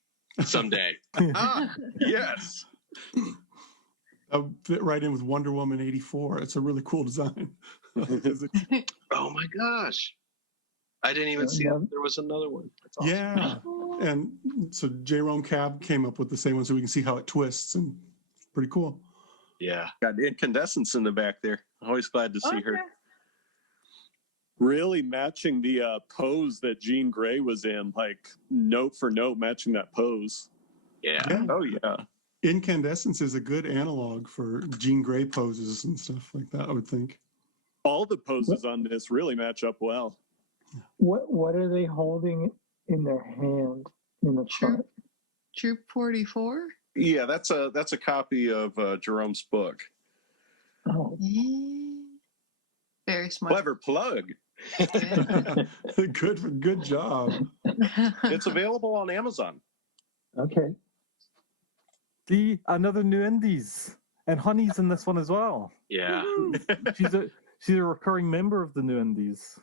someday. Ah, yes. That would fit right in with Wonder Woman 84. It's a really cool design. Oh my gosh. I didn't even see that there was another one. That's awesome. Yeah. And so J-Rome Cab came up with the same one so we can see how it twists, and it's pretty cool. Yeah. Got incandescence in the back there. Always glad to see her. Really matching the pose that Jean Grey was in, like note for note, matching that pose. Yeah. Yeah. Oh, yeah. Incandescence is a good analog for Jean Grey poses and stuff like that, I would think. All the poses on this really match up well. What are they holding in their hand in the front? Troop 44? Yeah, that's a copy of Jerome's book. Oh, Very smart. Clever plug. Good job. It's available on Amazon. okay. See, another new indies, and Honey's in this one as well. Yeah. She's a recurring member of the new indies.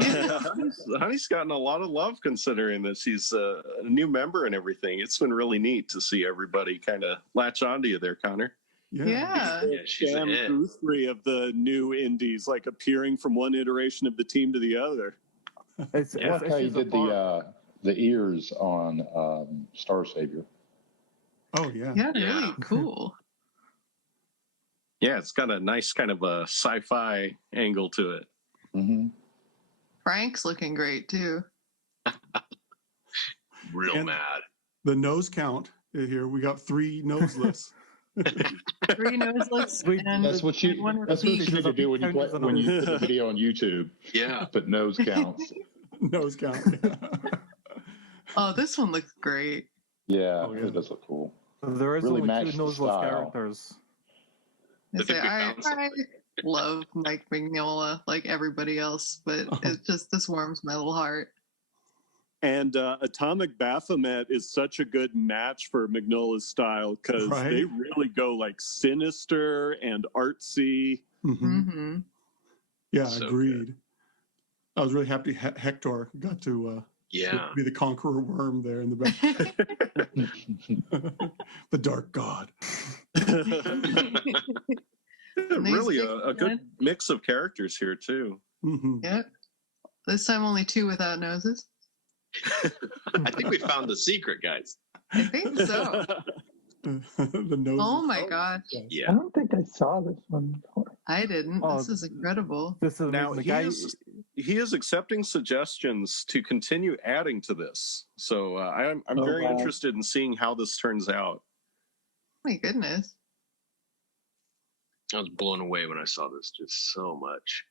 Honey's gotten a lot of love considering that she's a new member and everything. It's been really neat to see everybody kind of latch onto you there, Connor. Yeah. Yeah, she's a Sam hit. Guthrie of the new indies, like appearing from one iteration of the team to the other. It's, I like how you she's a did part- the ears on Star Savior. Oh, yeah. Yeah, Yeah. really cool. Yeah, it's got a nice kind of a sci-fi angle to it. Mm-hmm. Frank's looking great too. Real And- mad. The nose count here, we got 3 noseless. 3 noseless. Wait, and That's what you. one That's what you repeat. need to do when you put the video on YouTube. Yeah. Put nose counts. Nose count. Yeah. Oh, this one looks great. Yeah, Oh, yeah. it does look cool. There is Really only matched 2 the noseless style. characters. I, The say, big I bounce. love Mike Mignola like everybody else, but it's just this warms my little heart. And Atomic Baphomet is such a good match for Magnola's style because Right. they really go like sinister and artsy. Mhm. Mm-hmm. Yeah, So agreed. I was really happy Hector got to Yeah. be the conqueror worm there in the back. The dark god. Really a good mix of characters here too. Mhm. Yep. This time only 2 without noses. I think we found the secret, guys. I think so. The nose. Oh my gosh. I Yeah. don't think I saw this one before. I didn't. Oh, This is incredible. This is Now the he guy. is accepting suggestions to continue adding to this. So I'm Oh, very wow. interested in seeing how this turns out. My goodness. I was blown away when I saw this. Just so much.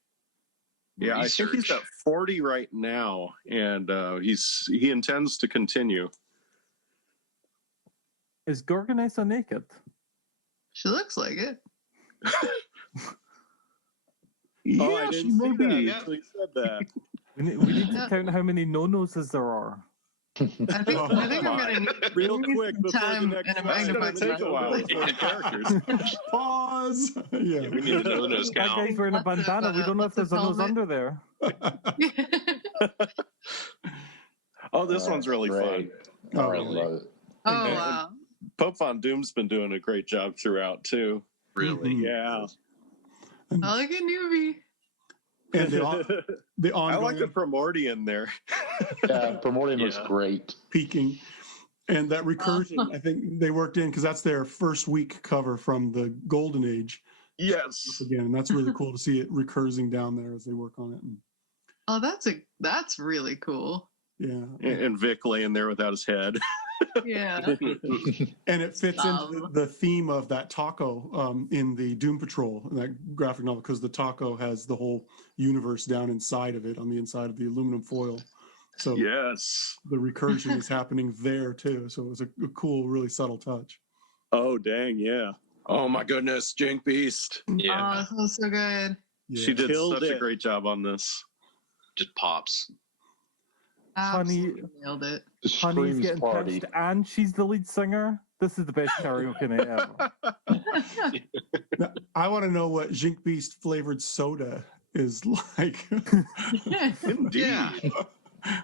Yeah, I think he's research. at 40 right now, and he intends to continue. Is Gorgonessa naked? She looks like it. Oh, I didn't see that Yeah. until you said that. We need to count how many no-noses there are. I think I'm gonna need Real need quick some before the time next and a question. magnifying It's gonna take a while glass. with 40 characters. Pause. Yeah. Yeah, we need to know those That guy's count. wearing a Lots of, bandana. We don't know if there's a nose helmet. under there. Oh, this one's really great. fun. Oh, Really. I love it. Oh, And wow. Pope Von Doom's been doing a great job throughout too. Really? Yeah. I like a newbie. And the ongoing I like the Primordian there. Yeah, Primordian looks Yeah. great. peaking. And that recursion, I think they worked in because that's their first week cover from the Golden Age Yes. again, and that's really cool to see it recursing down there as they work on it. And, Oh, that's really cool. yeah, And Vic laying there without his head. Yeah. and it fits into the theme of that taco in the Doom Patrol, that graphic novel, because the taco has the whole universe down inside of it on the inside of the aluminum foil. So Yes. the recursion is happening there too. So it was a cool, really subtle touch. Oh, dang, yeah. Oh my goodness, Jink Beast. Yeah. Oh, it smells so good. Yeah. She did Killed such a it. great job on this. Just pops. Absolutely nailed it. The Honey's Screams getting party. pitched and she's the lead singer. This is the best karaoke night ever. Now, I want to know what Jink Beast flavored soda is like. Indeed. Yeah.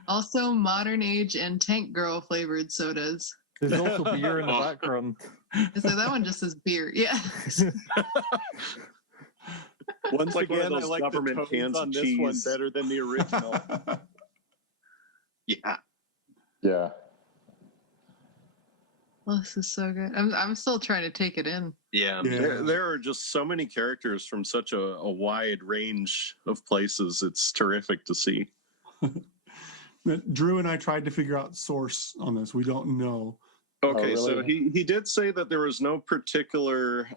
Also, modern age and tank girl flavored sodas. There's also beer in the Oh. background. So that one just says beer. Yeah. Once like one of again, I those like the government tones cans of on this one cheese. better than the original. Yeah. Yeah. Oh, this is so good. I'm still trying to take it in. Yeah. Yeah. There are just so many characters from such a wide range of places. It's terrific to see. Drew and I tried to figure out source on this. We don't know. Okay, really? so he did say that there was no particular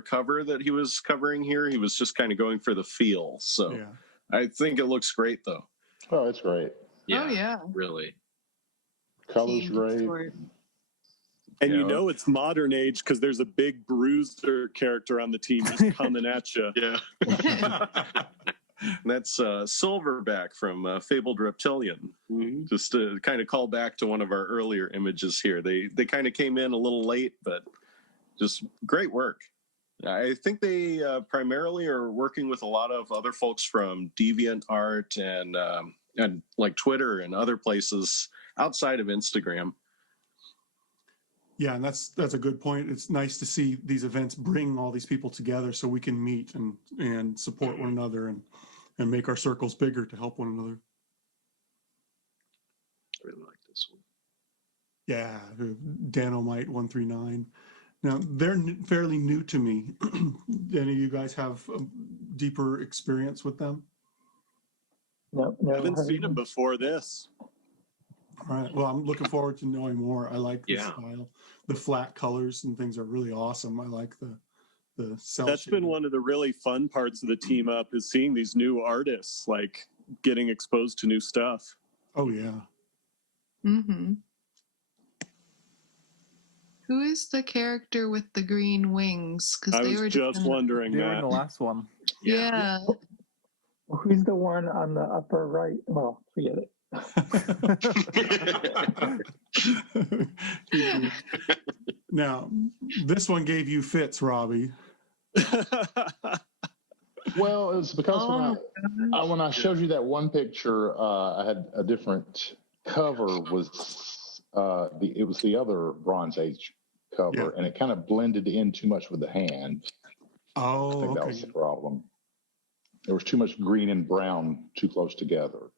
cover that he was covering here. He was just kind of going for the feel. So Yeah. I think it looks great though. Oh, it's great. Oh, yeah. Really. Color's Team great. support. And Yeah. you know it's modern age because there's a big bruiser character on the team just coming at you. Yeah. And that's Silverback from Fabled Reptilian. Just to kind of call back to one of our earlier images here. They kind of came in a little late, but just great work. I think they primarily are working with a lot of other folks from DeviantArt and like Twitter and other places outside of Instagram. Yeah, and that's a good point. It's nice to see these events bring all these people together so we can meet and support one another and make our circles bigger to help one another. I really like this one. Yeah, Danomite 139. Now they're fairly new to me. Any of you guys have a deeper experience with them? No, I never haven't heard seen of him them. before this. All right. Well, I'm looking forward to knowing more. I like the Yeah. style. The flat colors and things are really awesome. I like the cell That's been shading. one of the really fun parts of the team up is seeing these new artists, like getting exposed to new stuff. Oh yeah. Mm-hmm. Who is the character with the green wings? Because I they was were just wondering They were in that. the last one. Yeah. Who's the one on the upper right? Well, forget it. Now, this one gave you fits, Robbie. Well, it was because Oh, when I showed you that one picture, I had a different cover. It was the other Bronze Age cover, Yeah. and it kind of blended in too much with the hand. I Oh, think that okay. was the problem. There was too much green and brown too close together.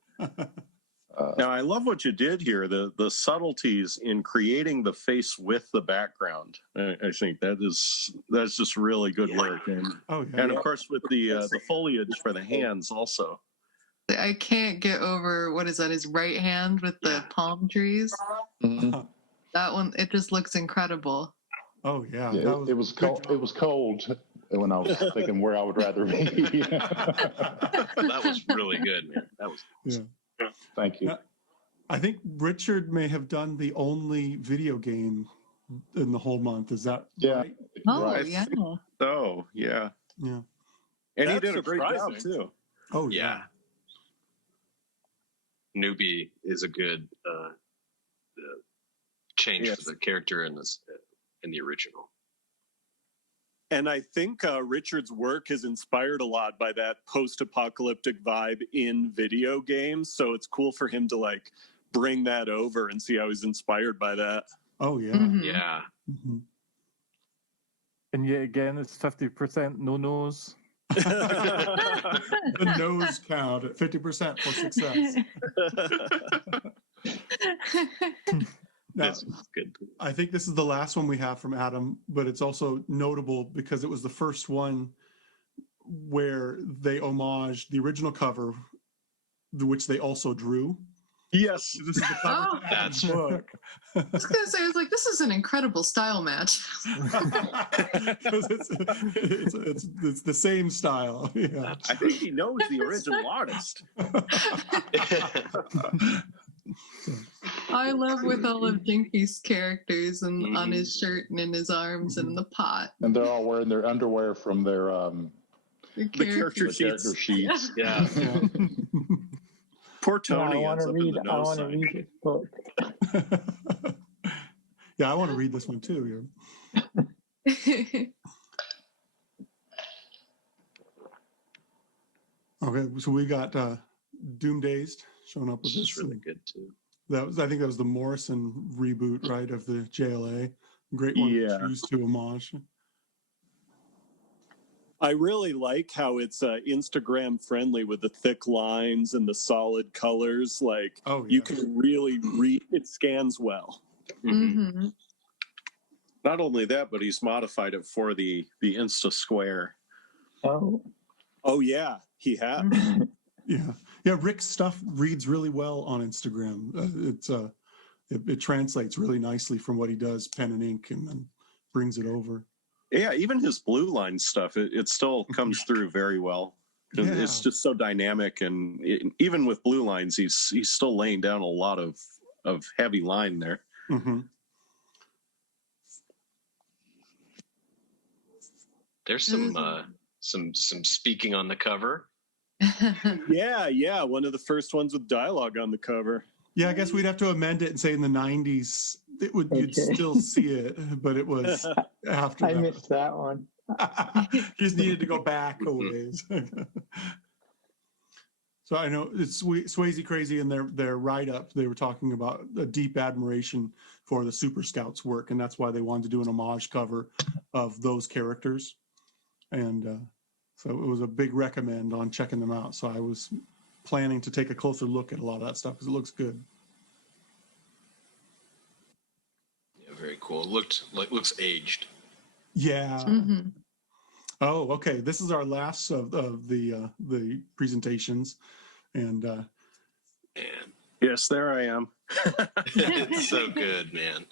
Now I love what you did here. The subtleties in creating the face with the background. I think that's just really good work. Oh yeah. And of course with the foliage for the hands also. I can't get over, what is that, his right hand with the palm trees? That one, it just looks incredible. Oh yeah. Yeah, That it was good cold. job. It was cold when I was thinking where I would rather be. That was really good, man. That was Yeah. Thank you. Yeah. I think Richard may have done the only video game in the whole month. Is that Yeah. right? Oh, Right. yeah. Oh yeah. Yeah. And he That's did a great job surprising. too. Oh yeah. Newbie is a good change Yes. for the character in the original. And I think Richard's work is inspired a lot by that post-apocalyptic vibe in video games. So it's cool for him to like bring that over and see how he's inspired by that. Oh yeah. Mhm. Yeah. Mhm. And yet again, it's 50% no-nos. The nose count at 50% for success. Now, This is good. I think this is the last one we have from Adam, but it's also notable because it was the first one where they homaged the original cover, which they also drew. Yes. This is the cover Oh. to Adam's book. I was gonna say, I was like, this is an incredible style match. 'Cause it's the same style. Yeah. I think he knows the original artist. I love with all of Jinky's characters and on his shirt and in his arms and in the pot. And they're all wearing their underwear from their The character character sheets. Yeah. Yeah. Poor Yeah, Tony I ends up in the I nose want to side. read this book. Yeah, I want to read this one too. Okay, so we got Doom Dazed showing up with This this. is really good too. I think that was the Morrison reboot, right, of the JLA. Great one Yeah. to choose to homage. I really like how it's Instagram friendly with the thick lines and the solid colors. Like Oh, you yeah. can really read, it scans well. Mhm. Not only that, but he's modified it for the Insta Square. Oh. Oh yeah, he has. Yeah, yeah. Rick's stuff reads really well on Instagram. It translates really nicely from what he does, pen and ink, and then brings it over. Yeah, even his blue line stuff, it still comes through very well. Yeah. It's just so dynamic, and even with blue lines, he's still laying down a lot of heavy line there. Mm-hmm. There's some speaking on the cover. Yeah, one of the first ones with dialogue on the cover. Yeah, I guess we'd have to amend it and say in the '90s you'd Okay. still see it, but it was after. I that. missed that one. Just needed to go back a ways. So I know it's Swayze Crazy in their write-up. They were talking about a deep admiration for the Super Scouts work, and that's why they wanted to do an homage cover of those characters. And so it was a big recommend on checking them out. So I was planning to take a closer look at a lot of that stuff because it looks good. Yeah, very cool. Looks aged. Yeah. Mhm. Oh, okay. This is our last of the presentations, and And Yes, there I am. it's so good, man.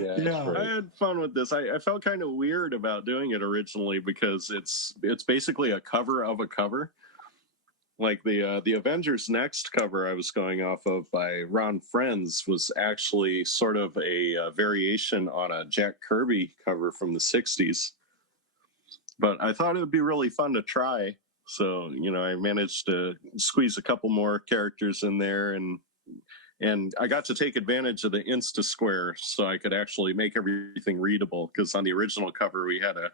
Yeah, Yeah. it's I great. had fun with this. I felt kind of weird about doing it originally because it's basically a cover of a cover. Like the Avengers Next cover I was going off of by Ron Friends was actually sort of a variation on a Jack Kirby cover from the 60s. But I thought it would be really fun to try. So, I managed to squeeze a couple more characters in there, and I got to take advantage of the Insta Square so I could actually make everything readable, because on the original cover we had a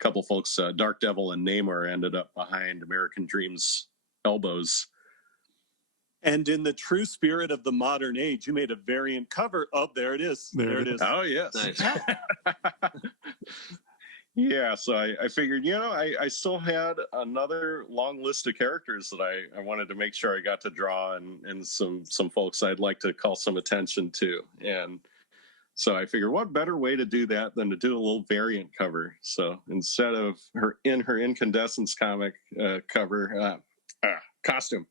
couple folks, Dark Devil and Namor, ended up behind American Dream's elbows. And in the true spirit of the modern age, you made a variant cover. Oh, there it is. There it it is. Oh, yes. Nice. Yeah, so I figured, I still had another long list of characters that I wanted to make sure I got to draw, and some folks I'd like to call some attention to. And so I figured, what better way to do that than to do a little variant cover? So instead of her Incandescence comic cover, costume,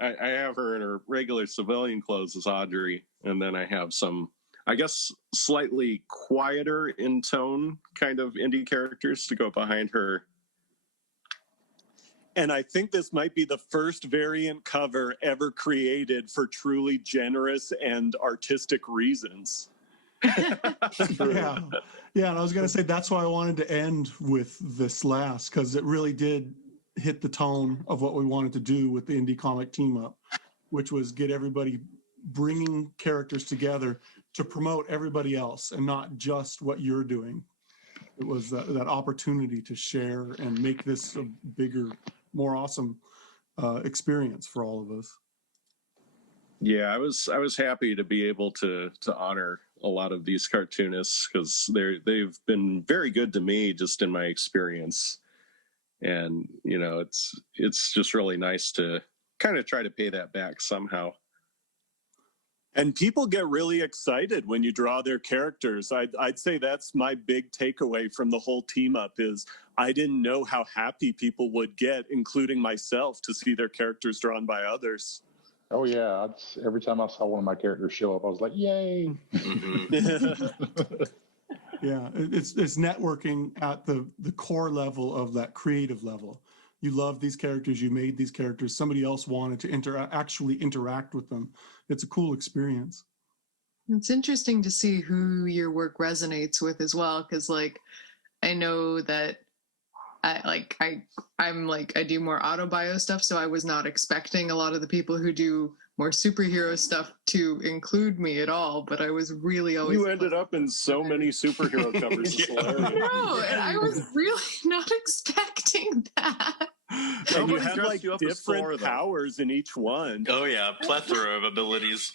I have her in her regular civilian clothes as Audrey, and then I have some, I guess, slightly quieter in tone kind of indie characters to go behind her. And I think this might be the first variant cover ever created for truly generous and artistic reasons. Yeah. Yeah, and I was going to say that's why I wanted to end with this last, because it really did hit the tone of what we wanted to do with the Indie Comic Team Up, which was get everybody bringing characters together to promote everybody else and not just what you're doing. it was that opportunity to share and make this a bigger, more awesome experience for all of us. Yeah, I was happy to be able to honor a lot of these cartoonists because they've been very good to me just in my experience, and it's just really nice to kind of try to pay that back somehow. And people get really excited when you draw their characters. I'd say that's my big takeaway from the whole team up is I didn't know how happy people would get, including myself, to see their characters drawn by others. Oh yeah, every time I saw one of my characters show up, I was like, "Yay!" Yeah, it's networking at the core level of that creative level. You love these characters, you made these characters, somebody else wanted to actually interact with them. It's a cool experience. It's interesting to see who your work resonates with as well, because like I know that I do more autobio stuff, so I was not expecting a lot of the people who do more superhero stuff to include me at all, but I was really always... You ended up in so many superhero covers. It's hilarious. No, and I was really not expecting that. And you had like different powers in each one. Oh yeah, plethora of abilities.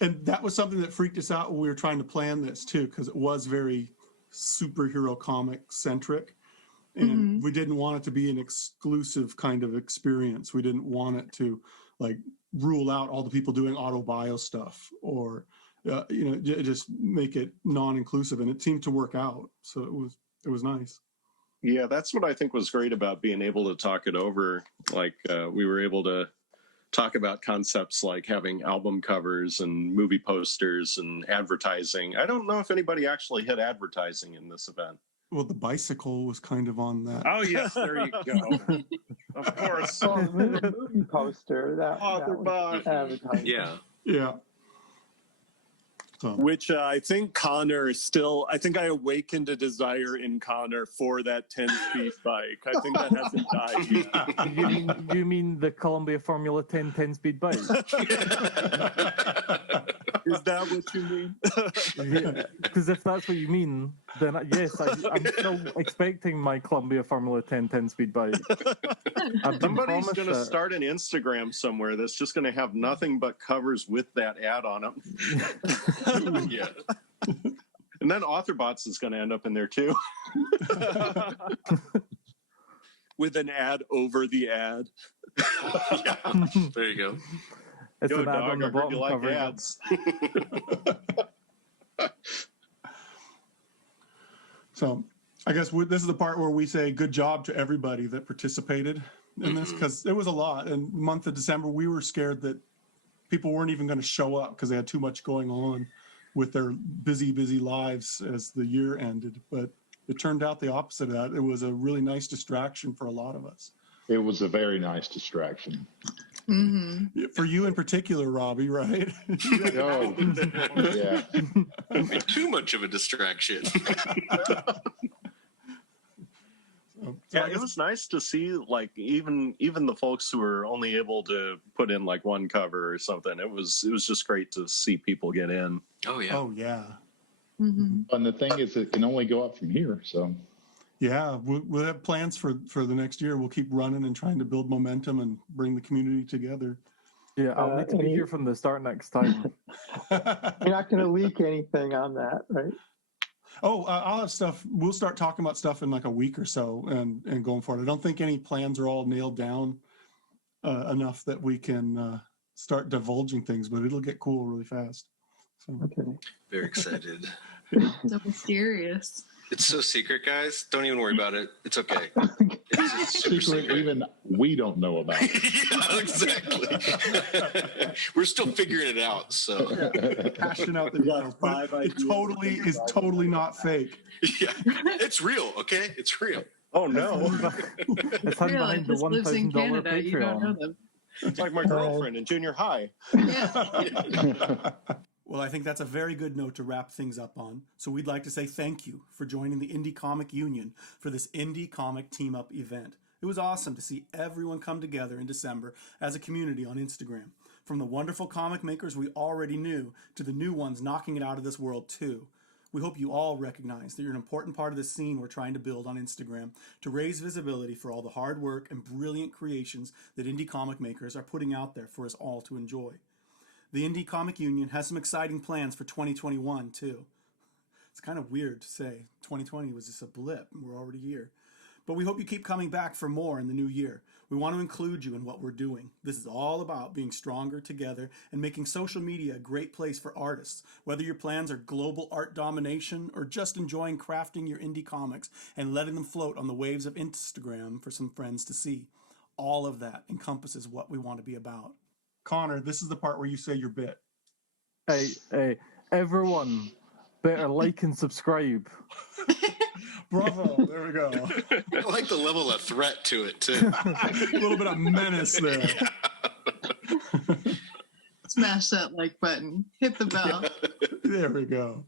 And that was something that freaked us out when we were trying to plan this too, because it was very superhero comic centric. And we didn't want it to be an exclusive kind of experience. We didn't want it to like rule out all the people doing autobio stuff or just make it non-inclusive, and it seemed to work out. So it was nice. Yeah, that's what I think was great about being able to talk it over. Like we were able to talk about concepts like having album covers and movie posters and advertising. I don't know if anybody actually hit advertising in this event. Well, the bicycle was kind of on that. Oh yes, there you go. Of course. Oh, the movie poster. That was advertising. Yeah. Yeah. So. Which I think Connor is still, I think I awakened a desire in Connor for that 10-speed bike. I think that hasn't died yet. You mean the Columbia Formula 10 10-speed bike? Is that what you mean? Because if that's what you mean, then yes, I'm still expecting my Columbia Formula 10 10-speed bike. Somebody's going to start an Instagram somewhere that's just going to have nothing but covers with that ad on them. Yeah. And then AuthorBots is going to end up in there too. With an ad over the ad. Yeah, there you go. It's Yo, an ad dog, on the I heard bottom you like cover. ads. So I guess this is the part where we say good job to everybody that participated in this, because it was a lot. And the month of December, we were scared that people weren't even going to show up because they had too much going on with their busy lives as the year ended. But it turned out the opposite of that. It was a really nice distraction for a lot of us. It was a very nice distraction. Mm-hmm. For you in particular, Robbie, right? Oh, yeah. Too much of a distraction. Yeah, it was nice to see, like, even the folks who were only able to put in like one cover or something. It was just great to see people get in. Oh yeah. Oh yeah. Mm-hmm. And the thing is, it can only go up from here. So Yeah, we'll have plans for the next year. We'll keep running and trying to build momentum and bring the community together. Yeah, I'll need to be here from the start next time. You're not going to leak anything on that, right? Oh, I'll have stuff. We'll start talking about stuff in like a week or so and going forward. I don't think any plans are all nailed down enough that we can start divulging things, but it'll get cool really fast. So. Okay. Very excited. So mysterious. It's so secret, guys. Don't even worry about it. It's okay. It's super secret even we don't know about. Yeah, exactly. We're still figuring it out. So Hashing out the details, but it is totally not fake. yeah, it's real. Okay, it's real. Oh no. It's hidden Real, behind it the just lives in $1,000 Canada. You don't know Patreon. them. It's like my girlfriend in junior high. Yeah. Well, I think that's a very good note to wrap things up on. So we'd like to say thank you for joining the Indie Comic Union for this Indie Comic Team Up event. It was awesome to see everyone come together in December as a community on Instagram. From the wonderful comic makers we already knew to the new ones knocking it out of this world too. We hope you all recognize that you're an important part of the scene we're trying to build on Instagram to raise visibility for all the hard work and brilliant creations that indie comic makers are putting out there for us all to enjoy. The Indie Comic Union has some exciting plans for 2021 too. It's kind of weird to say 2020 was just a blip and we're already here. But we hope you keep coming back for more in the new year. We want to include you in what we're doing. This is all about being stronger together and making social media a great place for artists. Whether your plans are global art domination or just enjoying crafting your indie comics and letting them float on the waves of Instagram for some friends to see. All of that encompasses what we want to be about. Connor, this is the part where you say your bit. Hey, everyone, better like and subscribe. Bravo, there we go. I like the level of threat to it too. A little bit of menace there. Smash that like button. Hit the bell. There we go.